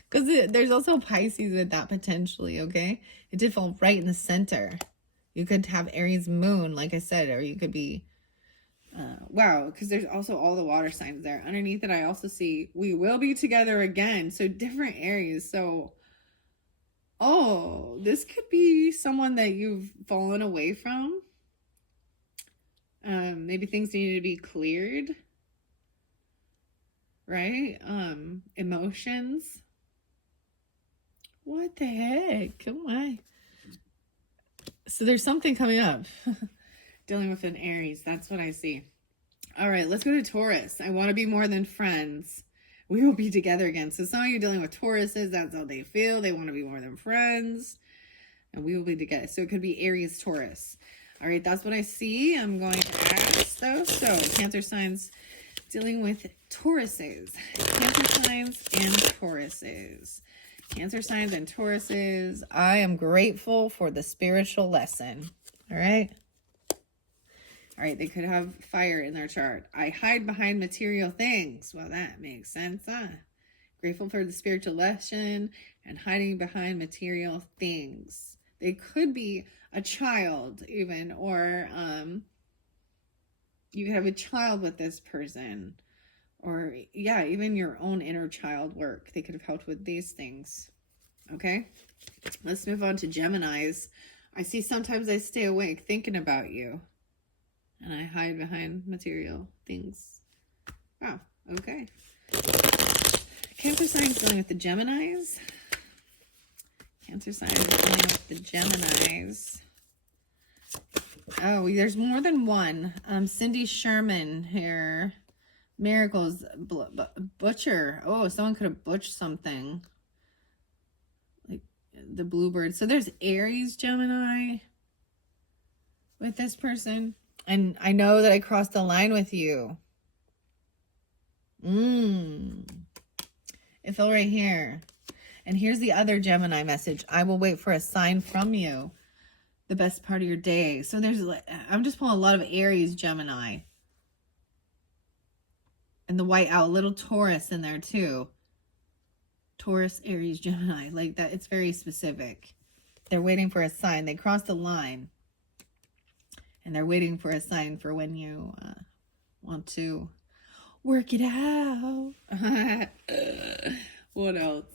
Because there's also Pisces with that potentially, okay? It did fall right in the center. You could have Aries moon, like I said, or you could be... wow, because there's also all the water signs there. Underneath it, I also see we will be together again. So different Aries. So, oh, this could be someone that you've fallen away from. Maybe things needed to be cleared, right? Emotions. What the heck? Come on. So there's something coming up. Dealing with an Aries. That's what I see. All right, let's go to Taurus. I want to be more than friends. We will be together again. So some of you dealing with Tauruses, that's how they feel. They want to be more than friends. And we will be together. So it could be Aries, Taurus. All right, that's what I see. I'm going to ask though. So Cancer signs dealing with Tauruses. Cancer signs and Tauruses. Cancer signs and Tauruses. I am grateful for the spiritual lesson. All right. All right, they could have fire in their chart. I hide behind material things. Well, that makes sense, huh? Grateful for the spiritual lesson and hiding behind material things. They could be a child even, or you could have a child with this person. Or, yeah, even your own inner child work. They could have helped with these things. Okay? Let's move on to Geminis. I see sometimes I stay awake thinking about you. And I hide behind material things. Wow. Okay. Cancer signs dealing with the Geminis. Cancer signs dealing with the Geminis. Oh, there's more than one. Cindy Sherman here. Miracles. Butcher. Oh, someone could have butched something. Like the bluebird. So there's Aries, Gemini with this person. And I know that I crossed the line with you. It fell right here. And here's the other Gemini message. I will wait for a sign from you. The best part of your day. So there's, I'm just pulling a lot of Aries, Gemini. And the white owl, little Taurus in there too. Taurus, Aries, Gemini. Like that, it's very specific. They're waiting for a sign. They crossed the line. And they're waiting for a sign for when you want to work it out. What else?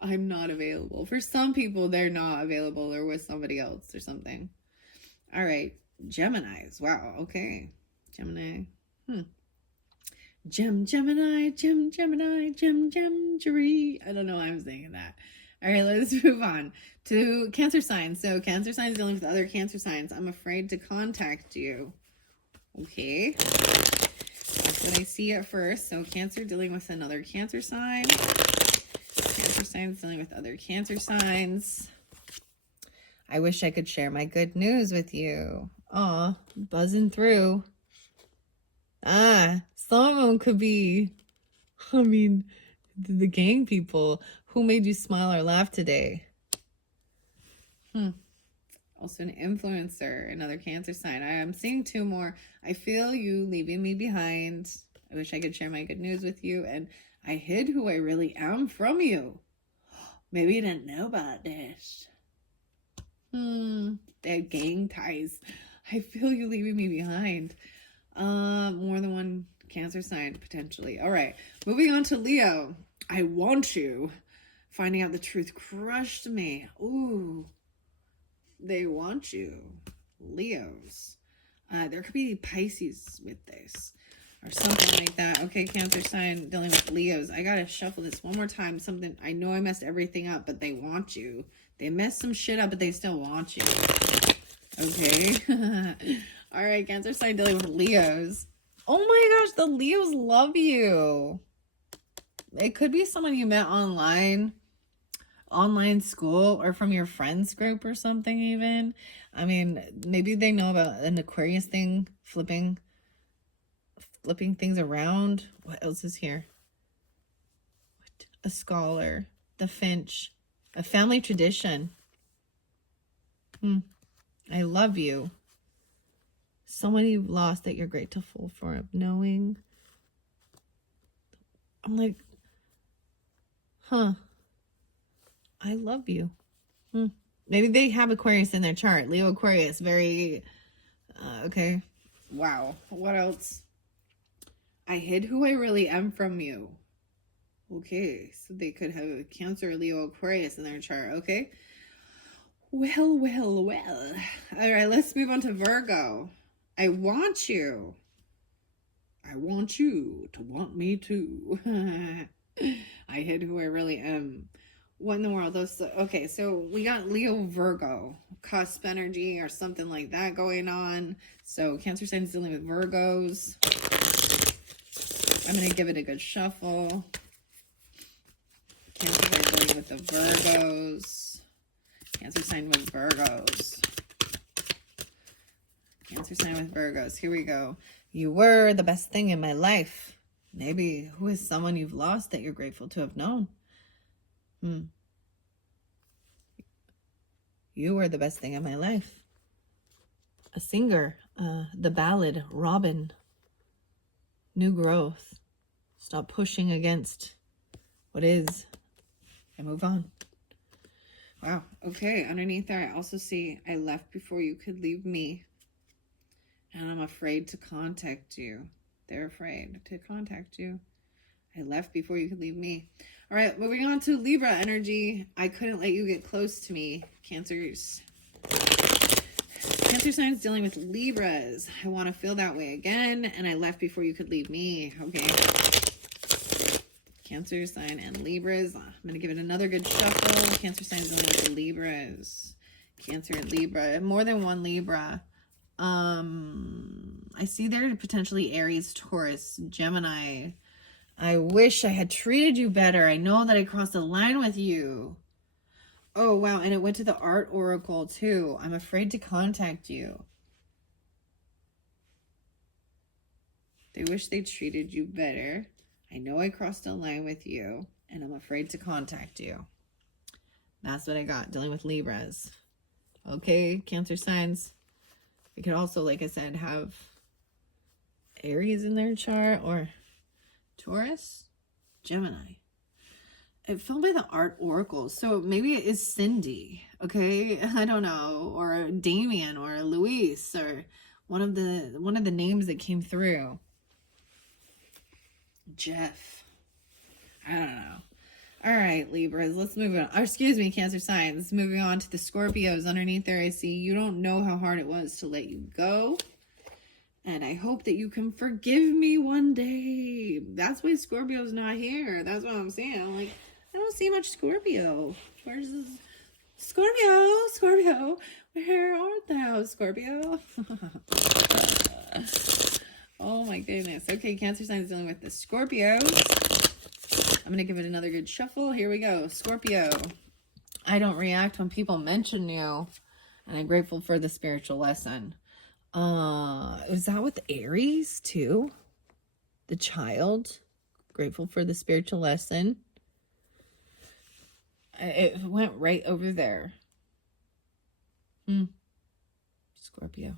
I'm not available. For some people, they're not available. They're with somebody else or something. All right. Geminis. Wow. Okay. Gemini. Gemini, Gemini. I don't know why I'm saying that. All right, let's move on to Cancer signs. So Cancer signs dealing with other Cancer signs. I'm afraid to contact you. Okay. That's what I see at first. So Cancer dealing with another Cancer sign. Cancer signs dealing with other Cancer signs. I wish I could share my good news with you. Aw, buzzing through. Some of them could be, I mean, the gang people. Who made you smile or laugh today? Also an influencer, another Cancer sign. I am seeing 2 more. I feel you leaving me behind. I wish I could share my good news with you. And I hid who I really am from you. Maybe you didn't know about this. They had gang ties. I feel you leaving me behind. More than one Cancer sign, potentially. All right. Moving on to Leo. I want you. Finding out the truth crushed me. Ooh. They want you. Leos. There could be Pisces with this. Or something like that. Okay, Cancer sign dealing with Leos. I gotta shuffle this one more time. Something, I know I messed everything up, but they want you. They messed some shit up, but they still want you. Okay. All right, Cancer sign dealing with Leos. Oh my gosh, the Leos love you. It could be someone you met online school, or from your friends group or something even. I mean, maybe they know about an Aquarius thing, flipping things around. What else is here? A scholar, the finch, a family tradition. I love you. Someone you've lost that you're grateful for, of knowing. I'm like, I love you. Maybe they have Aquarius in their chart. Leo Aquarius, very, okay. Wow. What else? I hid who I really am from you. Okay, so they could have a Cancer, Leo, Aquarius in their chart. Okay. Well. All right, let's move on to Virgo. I want you. I want you to want me too. I hid who I really am. What in the world? Okay, so we got Leo, Virgo, cusp energy or something like that going on. So Cancer sign is dealing with Virgos. I'm going to give it a good shuffle. Cancer sign dealing with the Virgos. Cancer sign with Virgos. Cancer sign with Virgos. Here we go. You were the best thing in my life. Maybe who is someone you've lost that you're grateful to have known? You were the best thing in my life. A singer, the ballad, Robin. New growth. Stop pushing against what is and move on. Wow. Okay. Underneath there, I also see I left before you could leave me. And I'm afraid to contact you. They're afraid to contact you. I left before you could leave me. All right, moving on to Libra energy. I couldn't let you get close to me. Cancer signs dealing with Libras. I want to feel that way again. And I left before you could leave me. Okay. Cancer sign and Libras. I'm going to give it another good shuffle. Cancer signs dealing with the Libras. Cancer and Libra. More than one Libra. I see there potentially Aries, Taurus, Gemini. I wish I had treated you better. I know that I crossed the line with you. Oh, wow. And it went to the art oracle too. I'm afraid to contact you. They wish they treated you better. I know I crossed a line with you, and I'm afraid to contact you. That's what I got, dealing with Libras. Okay, Cancer signs. We could also, like I said, have Aries in their chart, or Taurus, Gemini. It fell by the art oracle, so maybe it is Cindy, okay? I don't know, or Damien, or Luis, or one of the names that came through. Jeff. I don't know. All right, Libras, let's move on. Or, excuse me, Cancer signs. Moving on to the Scorpios. Underneath there, I see you don't know how hard it was to let you go. And I hope that you can forgive me one day. That's why Scorpio's not here. That's what I'm saying. I'm like, I don't see much Scorpio. Where's this? Scorpio. Where art thou, Scorpio? Oh my goodness. Okay, Cancer sign is dealing with the Scorpios. I'm going to give it another good shuffle. Here we go. Scorpio. I don't react when people mention you. And I'm grateful for the spiritual lesson. Was that with Aries too? The child. Grateful for the spiritual lesson. It went right over there. Scorpio.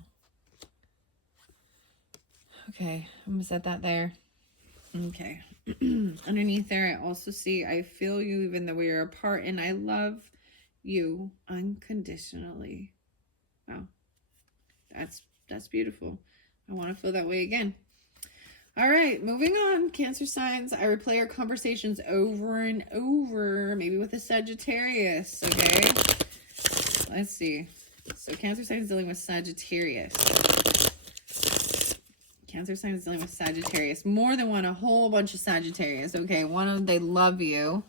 Okay, I'm gonna set that there. Okay. Underneath there, I also see, I feel you even though we are apart, and I love you unconditionally. Wow. That's beautiful. I want to feel that way again. All right, moving on. Cancer signs. I replay our conversations over and over, maybe with a Sagittarius, okay? Let's see. So Cancer signs dealing with Sagittarius. Cancer signs dealing with Sagittarius. More than one, a whole bunch of Sagittarius. Okay, one of them, they love you.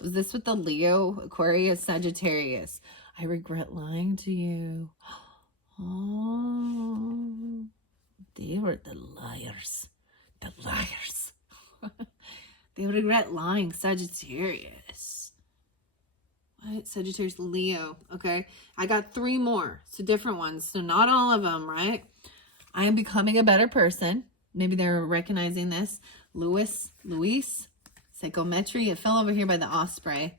Was this with the Leo, Aquarius, Sagittarius? I regret lying to you. Oh, they were the liars. The liars. They regret lying, Sagittarius. What? Sagittarius, Leo. Okay, I got 3 more. So different ones. So not all of them, right? I am becoming a better person. Maybe they're recognizing this. Luis, psychometry. It fell over here by the osprey.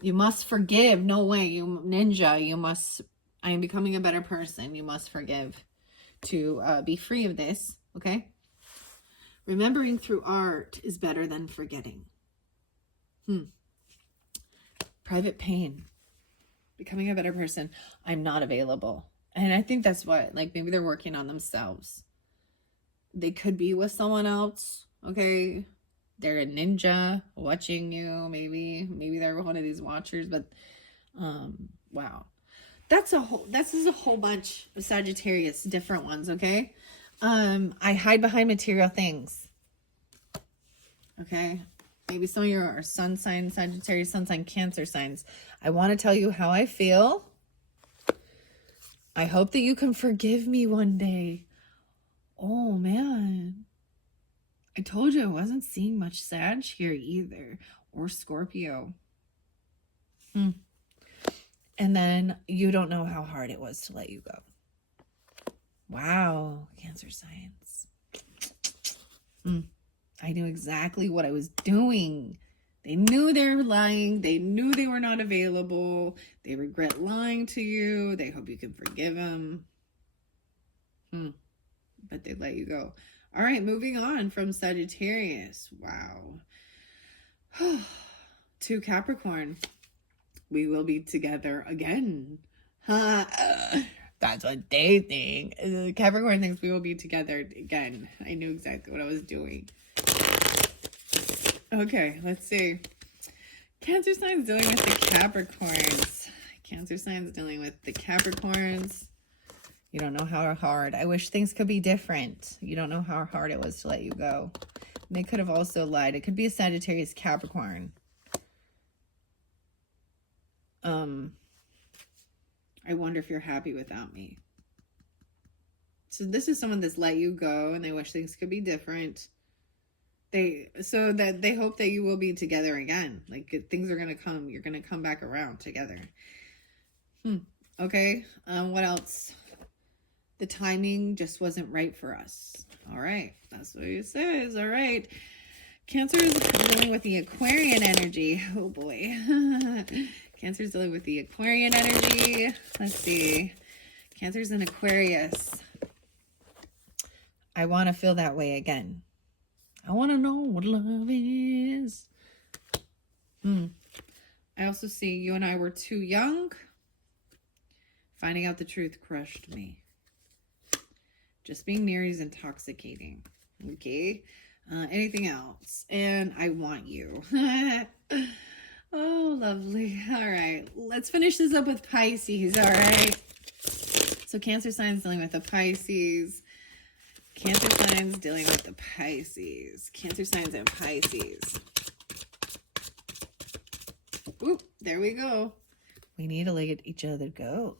You must forgive. No way, you ninja. You must. I am becoming a better person. You must forgive to be free of this. Okay. Remembering through art is better than forgetting. Private pain. Becoming a better person. I'm not available. And I think that's what, like, maybe they're working on themselves. They could be with someone else, okay? They're a ninja watching you, maybe. Maybe they're one of these watchers, but, wow. This is a whole bunch of Sagittarius, different ones, okay? I hide behind material things, okay? Maybe some of you are sun sign Sagittarius, sun sign Cancer signs. I want to tell you how I feel. I hope that you can forgive me one day. Oh, man. I told you I wasn't seeing much Sag here either. Or Scorpio. And then you don't know how hard it was to let you go. Wow. Cancer signs. I knew exactly what I was doing. They knew they were lying. They knew they were not available. They regret lying to you. They hope you can forgive them. But they let you go. All right, moving on from Sagittarius. Wow. To Capricorn. We will be together again. That's what they think. Capricorn thinks we will be together again. I knew exactly what I was doing. Okay, let's see. Cancer signs dealing with the Capricorns. Cancer signs dealing with the Capricorns. You don't know how hard. I wish things could be different. You don't know how hard it was to let you go. They could have also lied. It could be a Sagittarius Capricorn. I wonder if you're happy without me. So this is someone that's let you go and they wish things could be different. So that they hope that you will be together again. Like things are going to come. You're going to come back around together. Okay. What else? The timing just wasn't right for us. All right. That's what it says. All right. Cancer is dealing with the Aquarian energy. Oh boy. Cancer is dealing with the Aquarian energy. Let's see. Cancer's in Aquarius. I want to feel that way again. I want to know what love is. I also see you and I were too young. Finding out the truth crushed me. Just being near is intoxicating. Okay. Anything else? And I want you. Oh, lovely. All right. Let's finish this up with Pisces. All right. So Cancer signs dealing with the Pisces. Cancer signs dealing with the Pisces. Cancer signs and Pisces. Oop, there we go. We need to let each other go.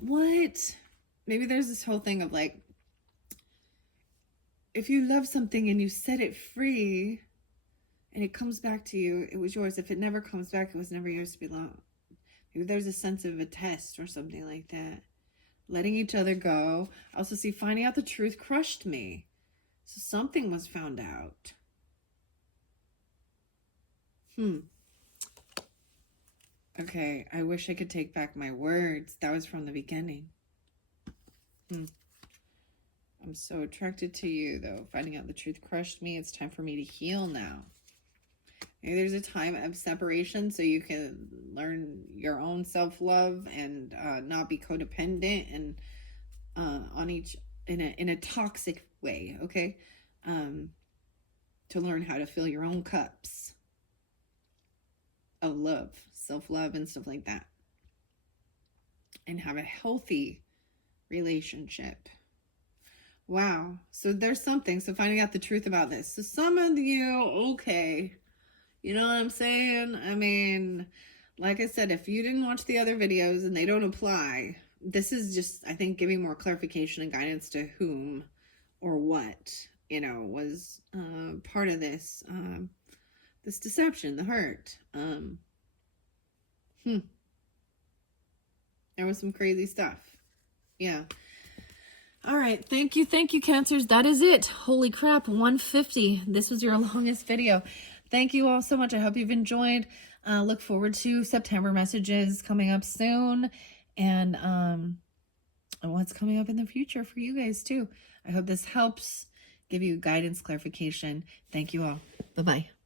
What? Maybe there's this whole thing of like, if you love something and you set it free and it comes back to you, it was yours. If it never comes back, it was never yours to belong. Maybe there's a sense of a test or something like that. Letting each other go. I also see finding out the truth crushed me. So something was found out. Okay, I wish I could take back my words. That was from the beginning. I'm so attracted to you, though. Finding out the truth crushed me. It's time for me to heal now. Maybe there's a time of separation so you can learn your own self-love and not be codependent and on each in a toxic way, okay? To learn how to fill your own cups of love, self-love, and stuff like that. And have a healthy relationship. Wow. So there's something. So finding out the truth about this. So some of you, okay. You know what I'm saying? I mean, like I said, if you didn't watch the other videos and they don't apply, this is just, I think, giving more clarification and guidance to whom or what, you know, was part of this, this deception, the hurt. There was some crazy stuff. Yeah. All right. Thank you, Cancers. That is it. Holy crap, 150. This was your longest video. Thank you all so much. I hope you've enjoyed. Look forward to September messages coming up soon. And what's coming up in the future for you guys too. I hope this helps give you guidance, clarification. Thank you all. Bye-bye.